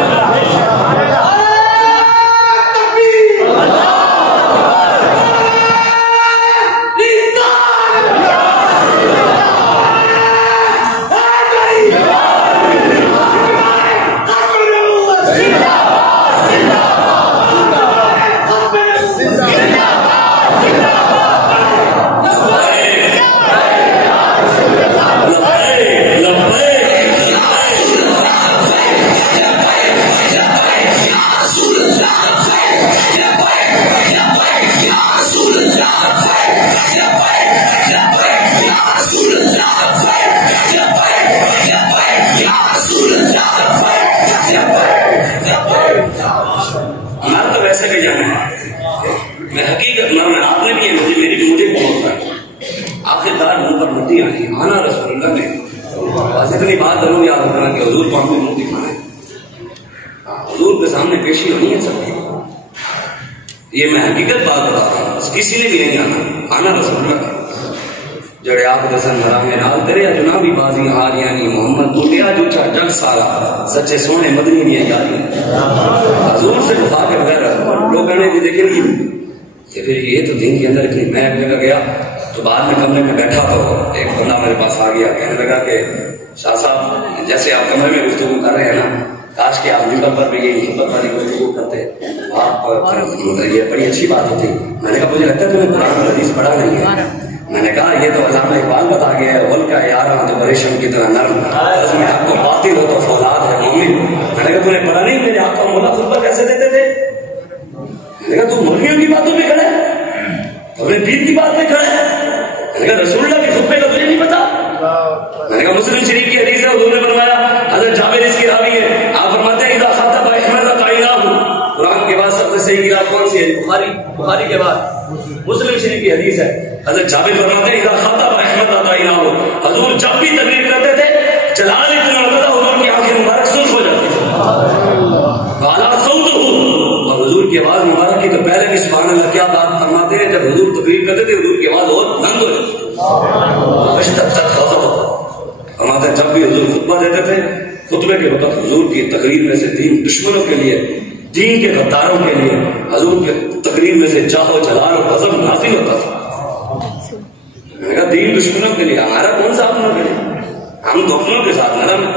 آنا رسول اللہ نے بس اتنی بات ضرور یاد رکھنا کہ حضور کو ہم نے منہ دکھانا ہے, حضور کے سامنے پیشی ہونی ہے سب کی. یہ میں حقیقت بات بتاتا ہوں, کسی نے بھی نہیں آنا رسول اللہ کا. جڑے آپ دسن حرام نال تیرے جنابی بازی آریاں نہیں, محمد بولیا جو جگ سارا سچے سونے مدنی نہیں یاریاں. حضور سے وفا کے بغیر لوگوں نے بھی دیکھے نہیں. پھر یہ تو دین کے اندر اتنی محب جگہ گیا تو بعد میں کمرے میں بیٹھا تو ایک بندہ میرے پاس آ گیا, کہنے لگا کہ شاہ صاحب جیسے آپ کمرے میں گفتگو کر رہے ہیں نا، کاش کہ آپ ممبر پر بھی یہ محبت والی گفتگو کرتے، آپ یہ بڑی اچھی بات ہوتی۔ میں نے کہا مجھے لگتا ہے تمہیں قرآن اور حدیث پڑھا نہیں ہے۔ میں نے کہا یہ تو علامہ اقبال بتا گیا ہے، غل کا یاراں تو ریشم کی طرح نرم، اس میں آپ کو باطل ہو تو فولاد ہے مومن۔ میں نے کہا تم نے پڑھا نہیں، میرے آپ کا مولا خطبہ کیسے دیتے تھے؟ میں نے کہا تم مرغیوں کی باتوں پہ کھڑا ہے، اپنے دین کی بات پہ کھڑا ہے۔ میں نے کہا رسول اللہ کے خطبے کا تجھے نہیں پتا؟ میں نے کہا مسلم شریف کی حدیث ہے، حضور نے فرمایا، حضرت جابر اس کی راوی ہے، آپ فرماتے ہیں اذا خاطب احمد قائلہ، قرآن کے بعد سب سے صحیح کتاب کون سی ہے؟ بخاری کے بعد مسلم شریف کی حدیث ہے، حضرت جابر فرماتے ہیں اذا خاطب احمد قائلہ، حضور جب بھی تقریر کرتے تھے جلال اتنا ہوتا تھا حضور کی آنکھیں مبارک سرخ ہو جاتی تھی، اعلیٰ صوت ہو، اور حضور کی آواز مبارک کی تو پہلے بھی سبحان اللہ کیا بات فرماتے ہیں، جب حضور تقریر کرتے تھے حضور کی آواز اور بلند ہو جاتی تھی، فرماتے ہیں جب بھی حضور خطبہ دیتے تھے خطبے کے وقت حضور کی تقریر میں سے دین دشمنوں کے لیے، دین کے غداروں کے لیے حضور کے تقریر میں سے جاہ و جلال و غضب نازل ہوتا تھا۔ میں نے کہا دین دشمنوں کے لیے، ہمارا کون سا اپنوں کے لیے؟ ہم تو اپنوں کے ساتھ نرم ہیں،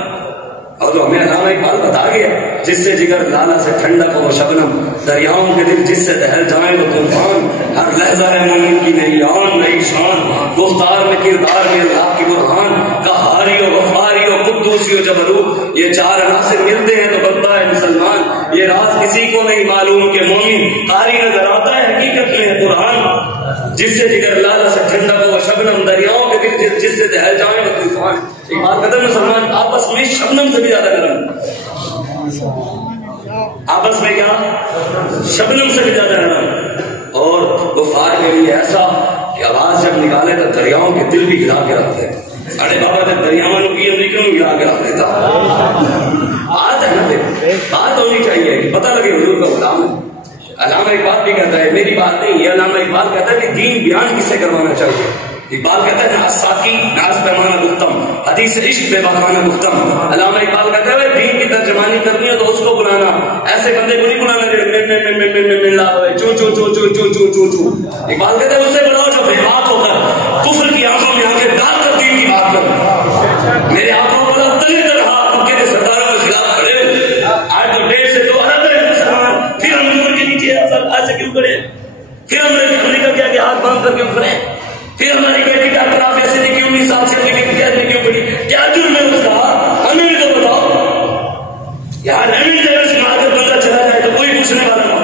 اور جو ہمیں علامہ اقبال بتا گیا جس سے جگر لالا سے ٹھنڈک ہو شبنم، دریاؤں کے دل جس سے دہل جائیں وہ طوفان، ہر لہجہ ہے مومن کی نئی آن نئی شان، گفتار میں کردار میں اللہ کی برہان، قہاری و غفاری و قدوسی و جبروت، یہ چار عناصر ملتے ہیں تو بنتا ہے مسلمان، یہ راز کسی کو نہیں معلوم کہ مومن قاری نظر آتا ہے حقیقت میں ہے قرآن، جس سے جگر لالا سے ٹھنڈک ہو شبنم، دریاؤں کے دل جس سے دہل جائیں وہ طوفان۔ ایک بات قدر مسلمان آپس میں شبنم سے بھی زیادہ نرم، آپس میں کیا شبنم سے بھی زیادہ نرم، اور غفار کے لیے ایسا کہ آواز جب نکالے تو دریاؤں کے دل بھی ہلا کے رکھتے ہیں۔ ساڑھے بابا جب دریاؤں کی امریکہ میں ہلا کے رکھ دیتا، بات ہے نا، بات ہونی چاہیے کہ پتہ لگے حضور کا غلام ہے۔ علامہ اقبال بھی کہتا ہے، میری بات نہیں ہے، علامہ اقبال کہتا ہے کہ دین بیان کس سے کروانا چاہیے۔ اقبال کہتا ہے ناز ساقی ناز پیمانہ گفتم، حدیث عشق بے بخانہ گفتم۔ علامہ اقبال کہتا ہے دین کی ترجمانی کرنی ہے تو اس کو بلانا، ایسے بندے کو نہیں بلانا جو لا ہوئے چو چو چو چو چو چو چو چو۔ اقبال کہتا ہے اس سے بلاؤ جو بے بات ہو کر کفر کی آنکھوں میں آنکھیں ڈال کر دین کی بات کر، میرے آنکھوں کو تلے کر رہا ان کے سرداروں کے خلاف کھڑے ہوئے، آج تو 1.5 سے 2 ارب مسلمان پھر ہم نور کے نیچے ایسے کیوں کھڑے، پھر امریکہ کیا کہ ہاتھ باندھ کر کیوں کھڑے، پھر ہماری بیٹی ڈاکٹر آپ ایسے نہیں کیوں 19 سال سے قید میں کیوں پڑی، کیا جرم ہے اس کا، ہمیں بھی تو بتاؤ یار۔ نئی جگہ سے مار کر بندہ چلا جائے تو کوئی پوچھنے والا نہ،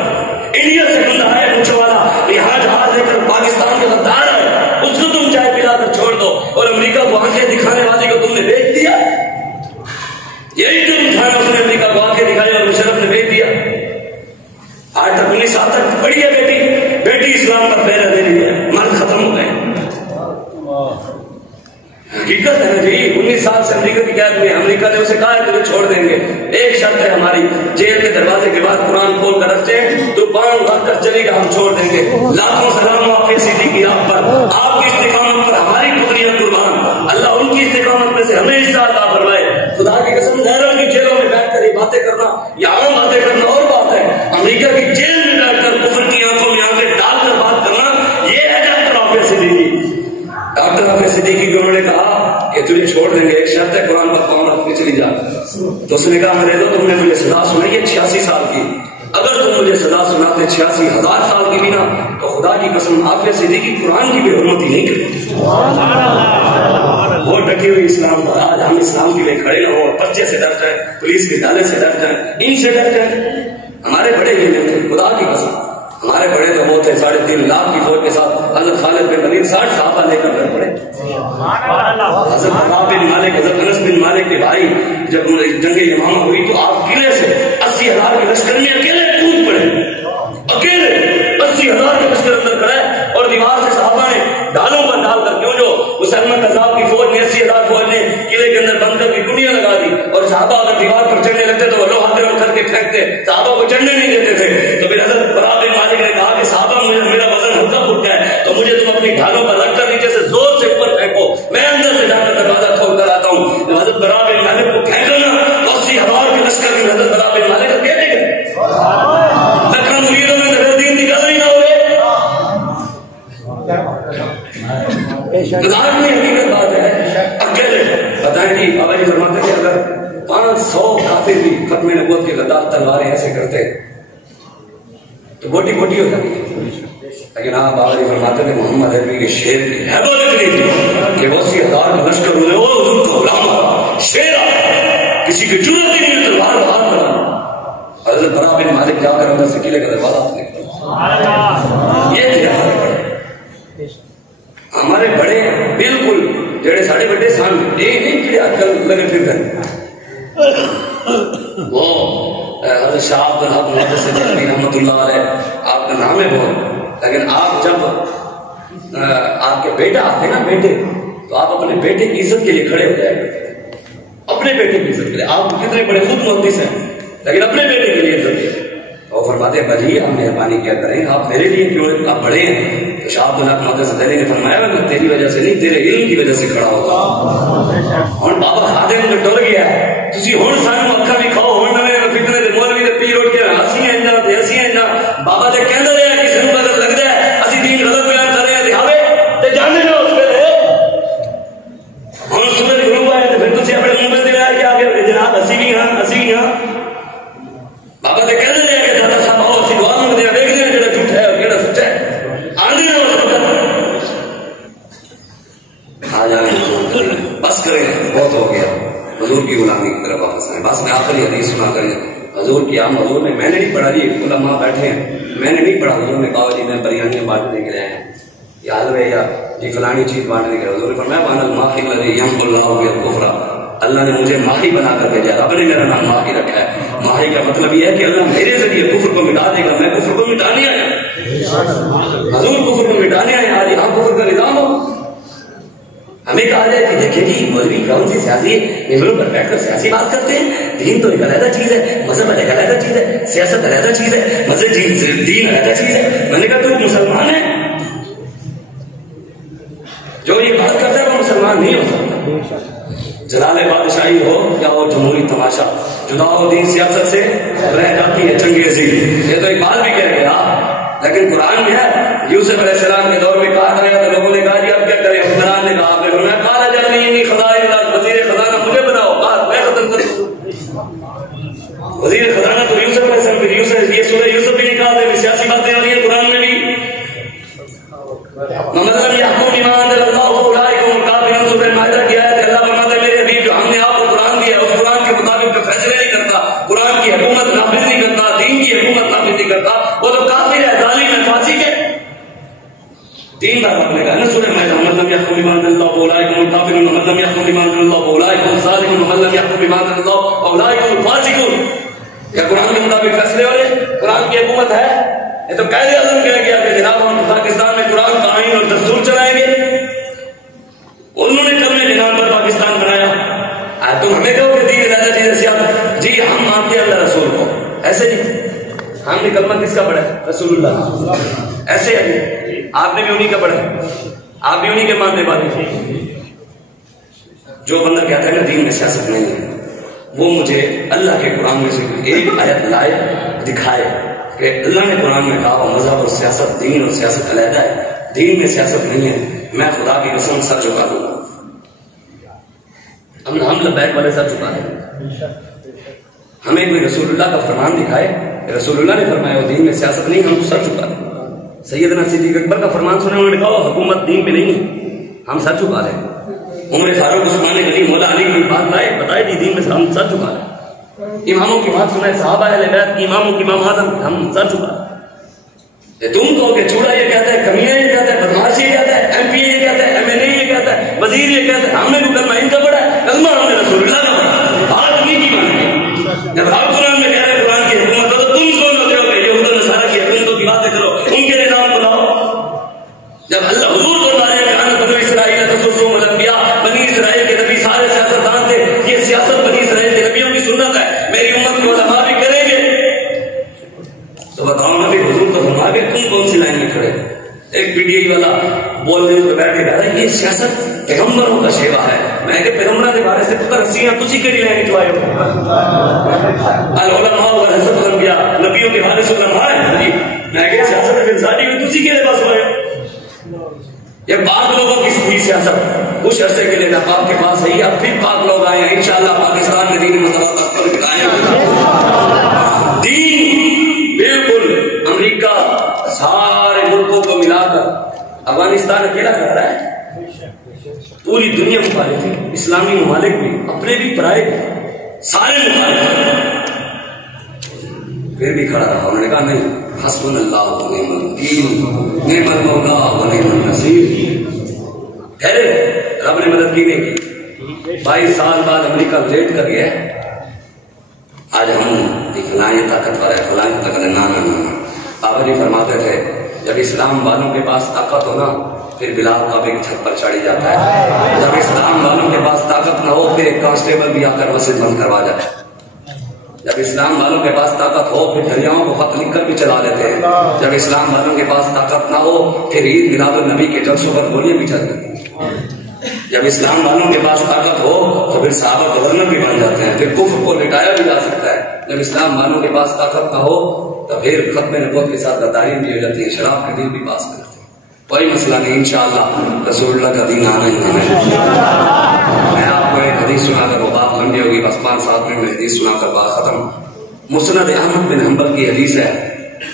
انڈیا سے بندہ ہے پوچھنے والا، یہاں جہاز لے کر پاکستان کے غدار ہے، اس کو تم چائے پلا کر چھوڑ دو، اور امریکہ کو آنکھیں دکھانے والی کو تم نے بیچ دیا، یہی جرم تھا اس نے امریکہ کو آنکھیں دکھائی اور مشرف نے بیچ دیا۔ آج تک 19 سال تک پڑھی ہے بیٹی اسلام پر پہرا دے رہی ہے، مرد ختم ہو گئے۔ حقیقت ہے جی، 19 سال سے امریکہ کی قید میں، امریکہ نے اسے کہا ہے تمہیں چھوڑ دیں گے، ایک شرط ہے ہماری، جیل کے دروازے کے بعد قرآن کھول کر رکھتے ہیں تو پاؤں رکھ کر چلے گا، ہم چھوڑ دیں گے۔ لاکھوں سلام واقع صدیقی آپ پر، آپ کی استقامت پر ہماری پتریاں قربان، اللہ ان کی استقامت میں سے ہمیں حصہ عطا فرمائے۔ خدا کی قسم غیروں کی جیلوں میں بیٹھ کر یہ باتیں کرنا یا عام باتیں کرنا اور بات ہے، امریکہ کی جیل میں بیٹھ کر کفر کی آنکھوں میں آنکھیں ڈال کر بات کرنا، یہ ہے ڈاکٹر عافیہ صدیقی۔ ڈاکٹر عافیہ صدیقی کو انہوں نے کہا کہ تجھے چھوڑ دیں گے، ایک شرط ہے قرآن پر پاؤں رکھ کے چلی جا۔ تو اس نے کہا انگریزوں تم نے مجھے سزا سنائی ہے 86 سال کی، اگر تم مجھے سزا سناتے 86,000 سال کی بھی نا تو خدا کی قسم عافیہ صدیقی قرآن کی بے حرمتی نہیں کرتی۔ وہ ڈٹی ہوئی اسلام پر، آج ہم اسلام کے لیے کھڑے نہ ہو، پرچے سے ڈر جائیں، پولیس کے ڈالے سے ڈر جائیں، ان سے ڈر جائیں۔ ہمارے بڑے یہ نہیں تھے، خدا کی قسم ہمارے بڑے تو وہ تھے 3.5 لاکھ کی فوج کے ساتھ حضرت خالد بن ولید 60 صحابہ لے کر گئے پڑے، حضرت عطا بن مالک حضرت انس بن مالک کے بھائی جب جنگ یمامہ ہوئی تو آپ قلعے سے 80,000 کے لشکر میں اکیلے کود پڑے، اکیلے 80,000 کے لشکر اندر کھڑے، اور دیوار سے صحابہ نے ڈالوں پر ڈال کر، کیوں جو مسلمان قذاب کی فوج نے 80,000 فوج نے قلعے کے اندر بند کر کے ٹوٹیاں لگا دی، اور صحابہ اگر دیوار پر چڑھنے لگتے تو وہ لوہا گرم کر کے پھینکتے، صحابہ کو چڑھنے نہیں دیتے تھے۔ تو پھر حضرت برا بن مالک نے کہا کہ صحابہ میرا وزن ہلکا پھٹ گیا ہے تو مجھے تم اپنی ڈھالوں پر رکھ کر نیچے سے زور سے اوپر پھینکو، میں اندر سے جا کر دروازہ کھول کر آتا ہوں۔ تو حضرت برا بن مالک کو پھینکا نا تو 80,000 کے لشکر میں حضرت برا بن مالک کو کہتے گئے لکھن مریدوں میں نظر دین کی قدر ہی نہ ہوئے۔ مذاق میں حقیقت بات ہے، اکیلے بتائیں جی بابا جی 100 کافر بھی ختم نبوت کے غدار تلواریں ایسے کرتے تو بوٹی بوٹی ہو جاتی ہے. لیکن آپ بابا جی فرماتے تھے محمد عربی کے شیر کی حیبت اتنی تھی کہ وہ 80,000 کا لشکر انہیں وہ حضور کا غلام شیر کسی کی جرأت ہی نہیں تلوار بہار بنا. حضرت برا بن مالک جا کر اندر سے قلعے کا دروازہ نکلا. یہ تھے ہمارے بڑے بالکل جڑے ساڑھے بڑے سان یہ نہیں کہ آج کل لگے پھر کر وہ حضرت شاہ عبد الحق محدث دہلوی رحمۃ اللہ علیہ آپ کا نام ہے بہت. لیکن آپ جب آپ کے بیٹا آتے نا بیٹے تو آپ اپنے بیٹے کی عزت کے لیے کھڑے ہو جائے کرتے تھے. اپنے بیٹے کی عزت کے لیے آپ کتنے بڑے خود محدث ہیں لیکن اپنے بیٹے کے لیے عزت کے وہ فرماتے ہیں بھائی آپ مہربانی کیا کریں آپ میرے لیے کیوں آپ بڑے ہیں. تو شاہ عبد الحق محدث دہلوی نے فرمایا میں تیری وجہ سے نہیں تیرے علم کی وجہ سے کھڑا ہوتا ہوں. بابا خادم میں ٹر گیا ہے تسی ہن سانو اکھاں بھی کھاؤ ہن نویں فتنے دے مولوی دے پیر اٹھ کے ہنسی ہیں نہ ہنسی ہیں نہ بابا تے کہندا رہیا کہ سن پتہ لگدا ہے اسی دین غلط بیان کر رہے ہیں دکھاوے تے جانے نہ اس ویلے ہن سورج غروب آیا تے پھر تسی اپنے منہ تے آ کے آگے جناب اسی بھی ہاں بابا تے کہندا رہیا کہ دادا صاحب آؤ اسی دعا منگدے ہیں دیکھدے ہیں جڑا جھوٹا ہے اور کیڑا سچا ہے آندے نہ اس وقت آ جائیں بس کریں بہت ہو گیا. حضور کی غلامی کی طرف واپس آئیں. بس میں آخری حدیث سنا کریں حضور کی عام حضور نے میں نے نہیں پڑھا جی علماء بیٹھے ہیں میں نے نہیں پڑھا. حضور نے کہا جی میں بریانیاں بانٹنے کے لیے آئے ہیں یا حلوے یا جی فلانی چیز بانٹنے کے لیے. حضور نے فرمایا وانا الماحی الذی یمحو اللہ بالکفر اللہ نے مجھے ماہی بنا کر بھیجا. رب نے میرا نام ماہی رکھا ہے. ماہی کا مطلب یہ ہے کہ اللہ میرے ذریعے کفر کو مٹا دے گا. میں کفر کو مٹانے آیا حضور کفر کو مٹانے آئے آج یہاں کفر کا نظام ہو. ہمیں کہا جائے کہ دیکھیں جی مولوی کون سی سیاسی ممبروں پر بیٹھ کر سیاسی بات کرتے ہیں. دین تو ایک علیحدہ چیز ہے مذہب ایک علیحدہ چیز ہے سیاست علیحدہ چیز ہے مذہب دین علیحدہ چیز ہے. میں نے کہا تو مسلمان ہے جو یہ بات کرتا ہے وہ مسلمان نہیں ہو سکتا. جلال بادشاہی ہو یا وہ جمہوری تماشا جدا ہو دین سیاست سے رہ جاتی ہے چنگیزی. یہ تو اقبال بھی کہہ گیا لیکن قرآن میں ہے. یوسف علیہ السلام کے دور میں کہا گیا تو لوگوں نے کہا جی اب کیا کریں. حکمران نے کہا آپ نے فرمایا کہا جانی خزائن وزیر خزانہ مجھے بناؤ. کہا میں ختم کروں وزیر خزانہ تو یوسف علیہ السلام بھی. یوسف یہ سورہ یوسف بھی نکال دے سیاسی باتیں ہو رہی ہیں قرآن میں بھی. محمد علی یعقوب ایمان اللہ فاولئک هم الکافرون. سورہ مائدہ کی آیت اللہ فرماتا ہے میرے حبیب جو ہم نے آپ کو قرآن دیا اس قرآن کے مطابق جو فیصلے نہیں کرتا قرآن کی حکومت نافذ نہیں کرتا دین کی حکومت نافذ نہیں کرتا وہ تو کافر ہے ظالم ہے فاسق ہے. تین بار آپ نے کہا نا سورہ مائدہ من لم يحكم بما انزل الله فاولئک هم الکافرون ومن لم يحكم بما انزل الله فاولئک هم الظالمون ومن لم يحكم بما انزل الله فاولئک هم الفاسقون. کیا قرآن کے مطابق فیصلے ہو رہے قرآن کی حکومت ہے. یہ تو قائد اعظم کہہ گیا کہ جناب ہم پاکستان میں قرآن کا آئین اور دستور چلائیں گے. انہوں نے کلمہ جناب پر پاکستان بنایا. تم ہمیں کہو کہ دین علیحدہ چیز ہے سیاست. جی ہم مانتے ہیں اللہ رسول کو ایسے نہیں. ہم نے کلمہ کس کا پڑھا ہے رسول اللہ ایسے ہے. آپ نے بھی انہی کا پڑھا ہے آپ بھی انہی کے ماننے والے. جو بندہ کہتا ہے نا دین میں سیاست نہیں ہے وہ مجھے اللہ کے قرآن میں سے ایک آیت لائے دکھائے کہ اللہ نے قرآن میں کہا مذہب اور سیاست دین اور سیاست علیحدہ ہے. دین میں سیاست نہیں ہے. میں خدا کی قسم سر چکا دوں گا. ہم لبیک والے سر چکا دیں. ہمیں کوئی رسول اللہ کا فرمان دکھائے رسول اللہ نے فرمایا وہ دین میں سیاست نہیں ہم سر چکا دیں. سیدنا صدیق اکبر کا فرمان سنے انہوں نے کہا حکومت دین میں نہیں ہے ہم سر چکا دیں. عمر فاروق عثمان غنی مولا علی کی بات لائے بتائے جی دین میں ہم سر چکا دیں. اماموں کی بات سنائے صحابہ اہل بیت کی اماموں کی امام اعظم ہم سر چکا. تم کہو کہ چوڑا یہ کہتا ہے کمینہ یہ کہتا ہے بدماش یہ کہتا ہے ایم پی یہ کہتا ہے ایم ایل اے یہ کہتا ہے وزیر یہ کہتا ہے ہم نے بھی کلمہ ان کا پڑھا ہے کلمہ ہم نے رسول اللہ کا پڑھا. بات انہیں کی مانتے جب آپ قرآن میں کہہ رہے قرآن کی حکومت تو تم کون ہوتے ہو کہ یہود و نصارہ کی حکومتوں کی باتیں کرو ان کے نظام بناؤ. جب اللہ حضور کو لایا کہ ان بنو اسرائیل تسوسهم الانبیاء بنی اسرائیل کے نبی سارے سیاستدان تھے. یہ سیاست بنی اسرائیل کے نبیوں کی سنت ہے. میری امت کو علماء بھی کریں گے تو بتاؤ نبی حضور کو فرما کے تم کون سی لائن میں کھڑے. ایک پی ٹی آئی والا بول رہے تو بیٹھ کے کہہ رہا ہے یہ سیاست پیغمبروں کا شیوا ہے. میں کہ پیغمبروں کے بارے سے پتہ رسیاں تسی کیڑی لائن جو آئے ہو العلماء ورثۃ الانبیاء نبیوں کے وارث علماء ہیں. میں کہ سیاست پھر ساری میں تسی کیڑے پاس آئے ہو. یہ پاک لوگوں کی صحیح سیاست کچھ عرصے کے لیے نہ پاک کے پاس ہے اب پھر پاک لوگ آئے ہیں انشاءاللہ پاکستان میں دین مصطفیٰ پاکستان اکیلا کر رہا ہے؟ پوری دنیا مخالف ہے، اسلامی ممالک بھی، اپنے بھی پرائے بھی، سارے مخالف، پھر بھی کھڑا رہا. انہوں نے کہا نہیں، حسبنا اللہ و نعم الوکیل، نعم المولا و نعم النصیر. ٹھہرے، رب نے مدد کی نہیں کی. 22 سال بعد امریکہ لیٹ کر گیا. آج ہم فلاں طاقتور ہے، فلاں طاقت. نہ آپ علی فرماتے تھے جب اسلام والوں کے پاس طاقت ہو نا پھر بلال کا بھی چھت پر چڑھی جاتا ہے. جب اسلام والوں کے پاس طاقت نہ ہو پھر ایک کانسٹیبل بھی آ کر مسجد بند کروا جاتا ہے. جب اسلام والوں کے پاس طاقت ہو پھر دریاؤں کو خط لکھ کر بھی چلا لیتے ہیں. جب اسلام والوں کے پاس طاقت نہ ہو پھر عید میلاد النبی کے جلسوں پر گولیاں بھی چلتی ہیں. جب اسلام والوں کے پاس طاقت ہو تو پھر صحابہ گورنر بھی بن جاتے ہیں، پھر کفر کو لٹایا بھی جا سکتا ہے. جب اسلام والوں کے پاس طاقت نہ ہو تو پھر ختم نبوت کے ساتھ غداری بھی ہو جاتی ہے، شراب کا دین بھی پاس کرتے ہیں. کوئی مسئلہ نہیں، انشاءاللہ رسول اللہ کا دین آنا ہی آنا ہے. میں آپ کو ایک حدیث سنا کر وہ بات لمبی ہوگی، بس 5-7 منٹ میں حدیث سنا کر بات ختم. مسند احمد بن حنبل کی حدیث ہے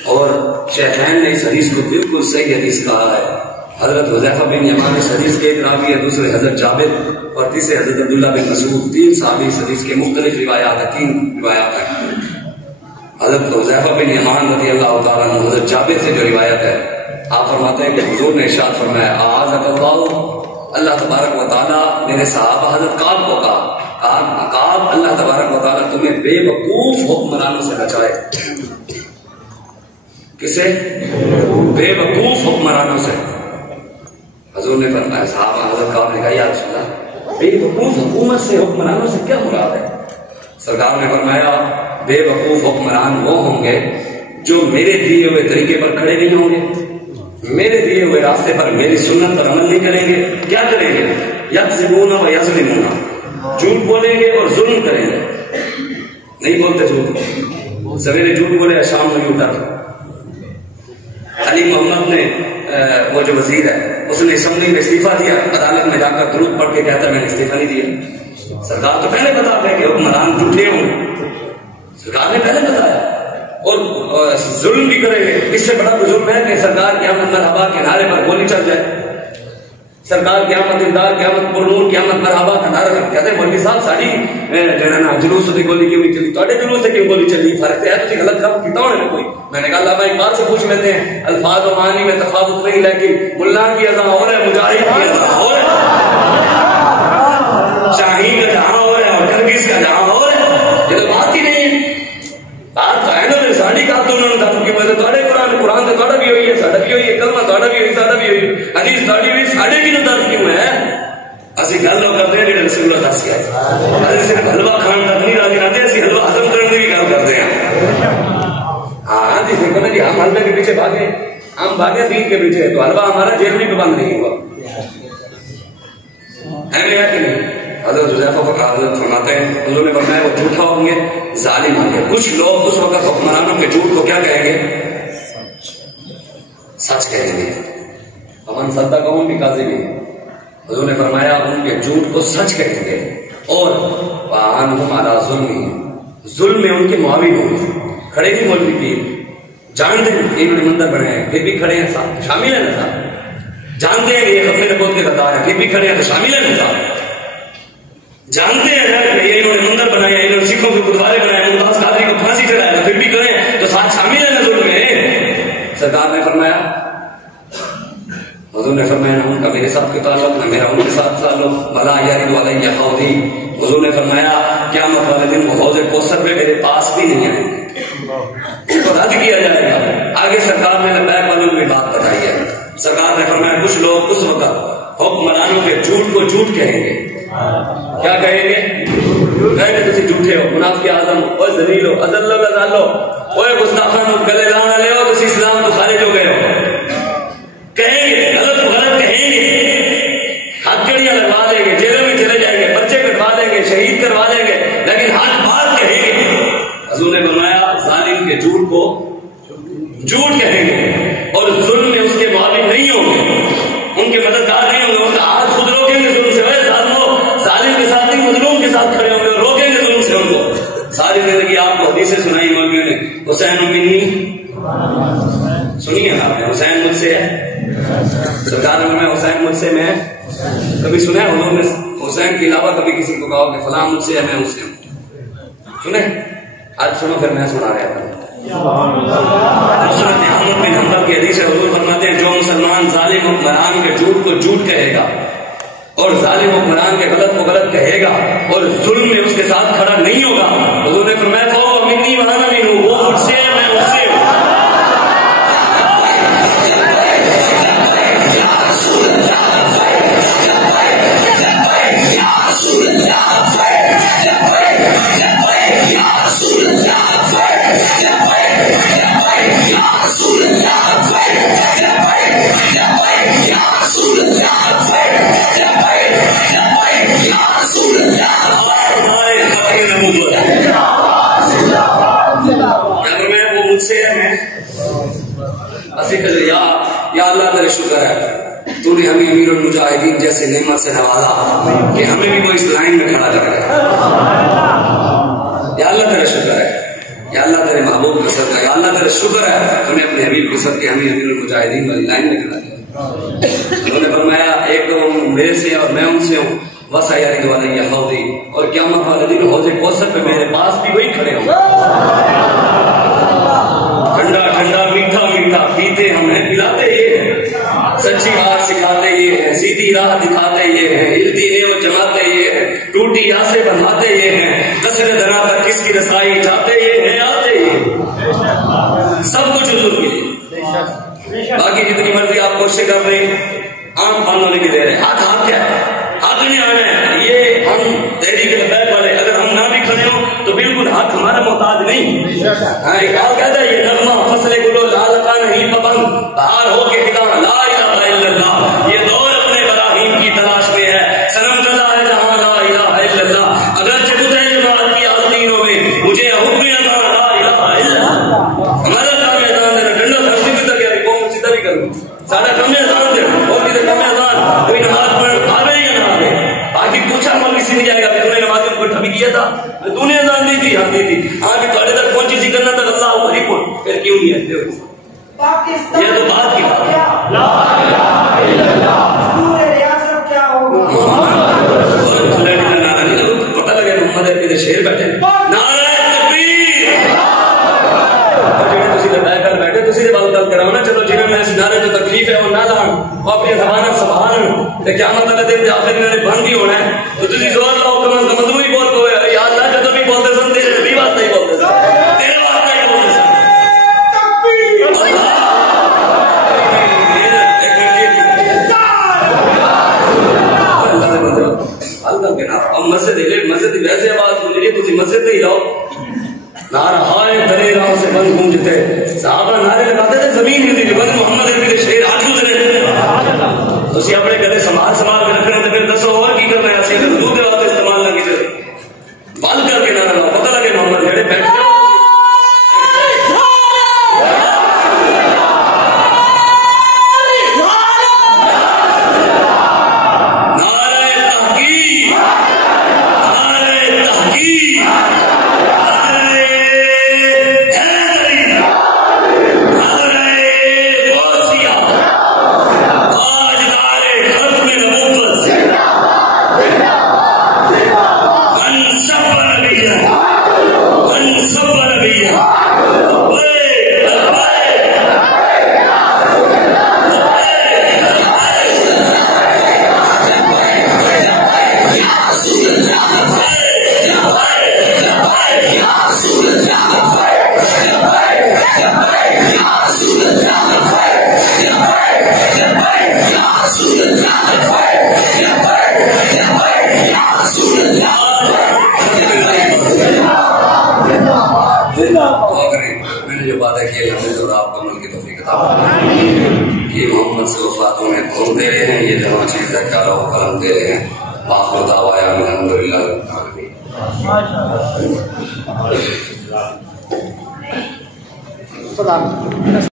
اور شیخین نے اس حدیث کو بالکل صحیح حدیث کہا ہے. حضرت حذیفہ بن یمان اس حدیث کے ایک راوی ہے، دوسرے حضرت جابر اور تیسرے حضرت عبداللہ بن مسعود. 3 صحابی اس حدیث کے مختلف روایات ہیں، 3 روایات ہیں. حضرت حذیفہ بن یمان رضی اللہ تعالیٰ عنہ حضرت جابر سے جو روایت ہے، آپ فرماتے ہیں کہ حضور نے ارشاد فرمایا اعاذک اللہ، اللہ تبارک و تعالیٰ میرے صحابہ حضرت کعب کو کہا کعب اللہ تبارک و تعالیٰ تمہیں بے وقوف حکمرانوں سے بچائے. کسے؟ بے وقوف حکمرانوں سے. حضور نے فرمایا صحابہ حضرت کعب نے کہا یا رسول اللہ بے وقوف حکومت سے حکمرانوں سے کیا مراد ہے؟ سرکار نے فرمایا بے وقوف حکمران وہ ہوں گے جو میرے دیے ہوئے طریقے پر کھڑے نہیں ہوں گے، میرے دیے ہوئے راستے پر میری سنت پر عمل نہیں کریں گے. کیا کریں گے؟ یکذبون و یظلمون، جھوٹ بولیں گے اور ظلم کریں گے. نہیں بولتے جھوٹ، سویرے جھوٹ بولے شام میں بھی اٹھا. علی محمد نے وہ جو وزیر ہے اس نے اسمبلی میں استعفیٰ دیا، عدالت میں جا کر درود پڑھ کے کہتا ہے میں نے استعفیٰ نہیں دیا. سرکار تو پہلے بتا دے کہ حکمران جھوٹے ہوں، سرکار نے پہلے بتایا. اور ظلم بھی کریں گے. اس سے بڑا ظلم ہے کہ سرکار قیامت مرحبا کے نعرے پر گولی چل جائے. سرکار قیامت امداد قیامت پرنور قیامت مرحبا کا نعرہ کہتے ہیں مولوی صاحب ساری جلوس سے گولی کیوں نہیں چلی؟ تھوڑے جلوس سے کیوں گولی چلی؟ فرق ہے تجھے غلط کام کیتا ہونے کوئی. میں نے کہا علامہ اقبال سے پوچھ لیتے ہیں، الفاظ و معنی میں تفاوت نہیں لیکن ملا کی اذان اور ہے، مجاہد کی اذان اور ہے، شاہین کا جہاں اور ہے اور کرگس کا جہاں اور ہے. یہ تو بات ہی نہیں ہے. بات تو ہے نا میرے ساڑھی کا تو انہوں نے دھرم کی وجہ تھوڑے قرآن سے تھوڑا بھی ہوئی ہے، ساڑھا بھی ہوئی ہے، کلمہ تھوڑا بھی ہوئی، ساڑھا بھی ہوئی، حدیث تھوڑی ہوئی، ساڑھے کی تو دھرم کیوں ہے؟ اسی گل لوگ کرتے ہیں کہ رسول اللہ دس کیا ہے. اسی صرف حلوہ کھان تک نہیں راضی رہتے، اسی حلوہ ہضم کرنے کی گل کرتے ہیں. ہاں جی دیکھو نا جی، ہم حلوے کے پیچھے بھاگے، ہم بھاگے دین کے پیچھے، تو حلوہ ہمارا جیل بھی بند نہیں ہوا ہے کہ نہیں؟ حضرت حذیفہ فرماتے ہیں حضور نے فرمایا وہ جھوٹا ہوں گے، ظالم ہوں گے. کچھ لوگ اس وقت حکمرانوں کے جھوٹ کو کیا کہیں گے؟ سچ کہیں گے. امن صدقہم بکاذبہم، حضور نے فرمایا ان کے جھوٹ کو سچ کہیں گے. اور وَأَعَانُهُمْ عَلَىٰ ظُلْمِهِمْ، ظلم میں ان کے معاون ہوں گے. کھڑے بھی مولوی پیر جانتے ہیں انہوں نے مندر بنائے ہیں پھر بھی کھڑے ہیں صاحب، شامل ہیں نا صاحب. جانتے ہیں کہ یہ ختم نبوت کے غدار ہیں پھر بھی کھڑے ہیں تو شامل ہیں نا صاحب. جانتے ہیں کہ یہ انہوں نے مندر بنایا، انہوں نے سکھوں کے گردوارے بنائے، ممتاز قادری کو پھانسی چڑھایا تو پھر بھی کھڑے ہیں تو ساتھ شامل ہیں نا ظلم میں. سرکار نے فرمایا، حضور نے فرمایا نہ ان کا میرے ساتھ کوئی تعلق نہ میرا ان کے ساتھ تعلق، بلا یرد علی حوضی. حضور نے فرمایا قیامت والے دن وہ حوض کوثر پہ میرے پاس بھی نہیں آئیں گے، اس کو رد کیا جائے گا. آگے سرکار نے لبیک والوں کی بات بتائی ہے. سرکار نے فرمایا کچھ لوگ اس وقت حکمرانوں کے جھوٹ کو جھوٹ کہیں گے. کیا کہیں گے؟ کہیں گے تسی جھوٹے ہو، منافق اعظم، اوے ذلیل ہو، اذل ہو، اذل ہو، اوے گستاخان ہو، گلے لانا لے ہو، تسی اسلام تو خارج ہو گئے ہو. کہیں گے، غلط کہیں گے، ہتھکڑیاں لگوا دیں گے، جیلوں میں چلے جائیں گے، بچے کٹوا دیں گے، شہید کروا دیں گے، لیکن ہاتھ بات کہیں گے. حضور نے فرمایا ظالم کے جھوٹ کو جھوٹ کہیں گے اور ظلم میں اس کے معاون نہیں ہوں گے، ان کے مددگار نہیں ہوں گے. ان کا ہاتھ خود روکیں گے ظلم سے. ظالم کے ساتھ نہیں، مظلوم کے ساتھ کھڑے ہوں گے اور روکیں گے ظلم سے ان کو. ساری زندگی آپ کو حدیثیں سنائی مولویوں نے، حسین منی سنی ہے آپ نے، حسین مجھ سے ہے. سرکار میں حسین مجھ سے میں کبھی سنا ہے انہوں نے حسین کے علاوہ کبھی کسی کو کہا کہ فلاں مجھ سے ہے میں اس سے ہوں؟ سنے آج سنو پھر میں سنا رہا تھا. حضرت احمد بن حنبل کی حدیث ہے، حضور فرماتے ہیں جو مسلمان ظالم حکمران کے جھوٹ کو جھوٹ کہے گا اور ظالم حکمران کے غلط کو غلط کہے گا اور ظلم میں اس کے ساتھ کھڑا نہیں ہوگا، حضور نے فرمایا فهو منی وانا منه، وہ مجھ سے ہے میں اس سے ہوں. یا اللہ تیرے شکر ہے تو نے ہمیں امیر المجاہدین جیسے نعمت سے نوازا کہ ہمیں بھی وہ اس لائن میں کھڑا کر گیا. یا اللہ تیرے شکر ہے، یا اللہ تیرے محبوب کا صدقہ، یا اللہ تیرے شکر ہے تو نے اپنے حبیب کے صدقے ہمیں امیر المجاہدین والی لائن میں کھڑا کیا. انہوں نے فرمایا ایک تو میرے سے اور میں ان سے ہوں، وسیرد علیہ حوضی، اور قیامت والے دن حوض کوثر پہ میرے پاس بھی وہی کھڑے ہوں. ٹھنڈا ٹھنڈا میٹھا میٹھا پیتے ہم ہیں، پلاتے یہ ہیں، سچی بات سکھاتے یہ ہیں، سیدھی راہ دکھاتے یہ ہیں، ہلتی نیو جماتے یہ ہیں، ٹوٹی آسے بناتے یہ ہیں، قصر دنا تک کس کی رسائی جاتے یہ ہیں، آتے یہ ہیں. سب کچھ حضور کے لیے. باقی جتنی مرضی آپ کوشش کر رہے ہیں عام پان ہونے کی دے رہے ہیں. ہاتھ کیا ہے؟ ہاتھ نہیں آنا ہے. یہ ہم تحریک لبیک والے اگر ہم نہ بھی کھڑے ہوں تو بالکل ہاتھ ہمارا محتاج نہیں. اقبال کہتا ہے یہ نغمہ فصل گلو لال کا نہیں پابند، بہار ہو کے خدا لا الہ الا اللہ، یہ دور اپنے براہیم کی تلاش میں ہے، صنم قضا ہے جہاں لا الہ الا اللہ، اگرچہ تجھے جماعت کی آستینوں میں مجھے حکم اذان لا الہ الا اللہ. ہمارا کام اذان دینا، ڈنڈا سمجھی بھی تک یعنی قوم سیدھا بھی کروں سارا کم اذان دے اور کسی کم اذان کوئی نماز پڑھ آ گئی یا نہ آ گئی. باقی پوچھا ہم کسی نہیں جائے گا کہ تم نے نماز کو ٹھبی کیا تھا، تو نے اذان دی تھی، ہاں دی تھی، ہاں بھی تھوڑے تک پہنچی سی کرنا تک اللہ ہماری کون پھر کیوں نہیں ہے. یہ تو بات کی بات ہے. لا الہ الا اللہ پورے ریاست کیا ہوگا پتہ لگے محمد عربی کے شیر بیٹھے نعرہ تکبیر اور جڑے تسی تے بیٹھ کر بیٹھے تسی تے بات کراؤ نا. چلو جنہاں میں نعرے تو تکلیف ہے اور نہ لان وہ اپنی زبان سنبھالن تے قیامت والے دن آخر انہوں نے بند ہی ہونا ہے. تو تسی زور لاؤ کم از کم بھی بول دو یا اللہ جب بھی بولتے سن تیرے بھی واسطے ہی بولتے سن، تیرے واسطے ہی بولتے سن. مسجد ویسے آواز گونج رہی تھی مسجد ہی لاؤ. نعرہ ہائے ترے راہ سے بند گونجتے، صحابہ نعرے لگاتے تھے زمین ہلتی تھی. بند محمد عربی کے شیر آج گزرے تھی اپنے گلے سنبھال سنبھال کے رکھنے تو پھر دسو اور کی کرنا ہے. حضور کے واسطے استعمال نہ کیجیے، بال کر کے نعرہ لاؤ. پتہ لگے محمد جڑے بیٹھے یہ محمد سے وفاتوں میں کون دے رہے ہیں، یہ جہاں چیز ہے کارو کرم دے رہے ہیں. باخر دعوایا الحمدللہ رب العالمین.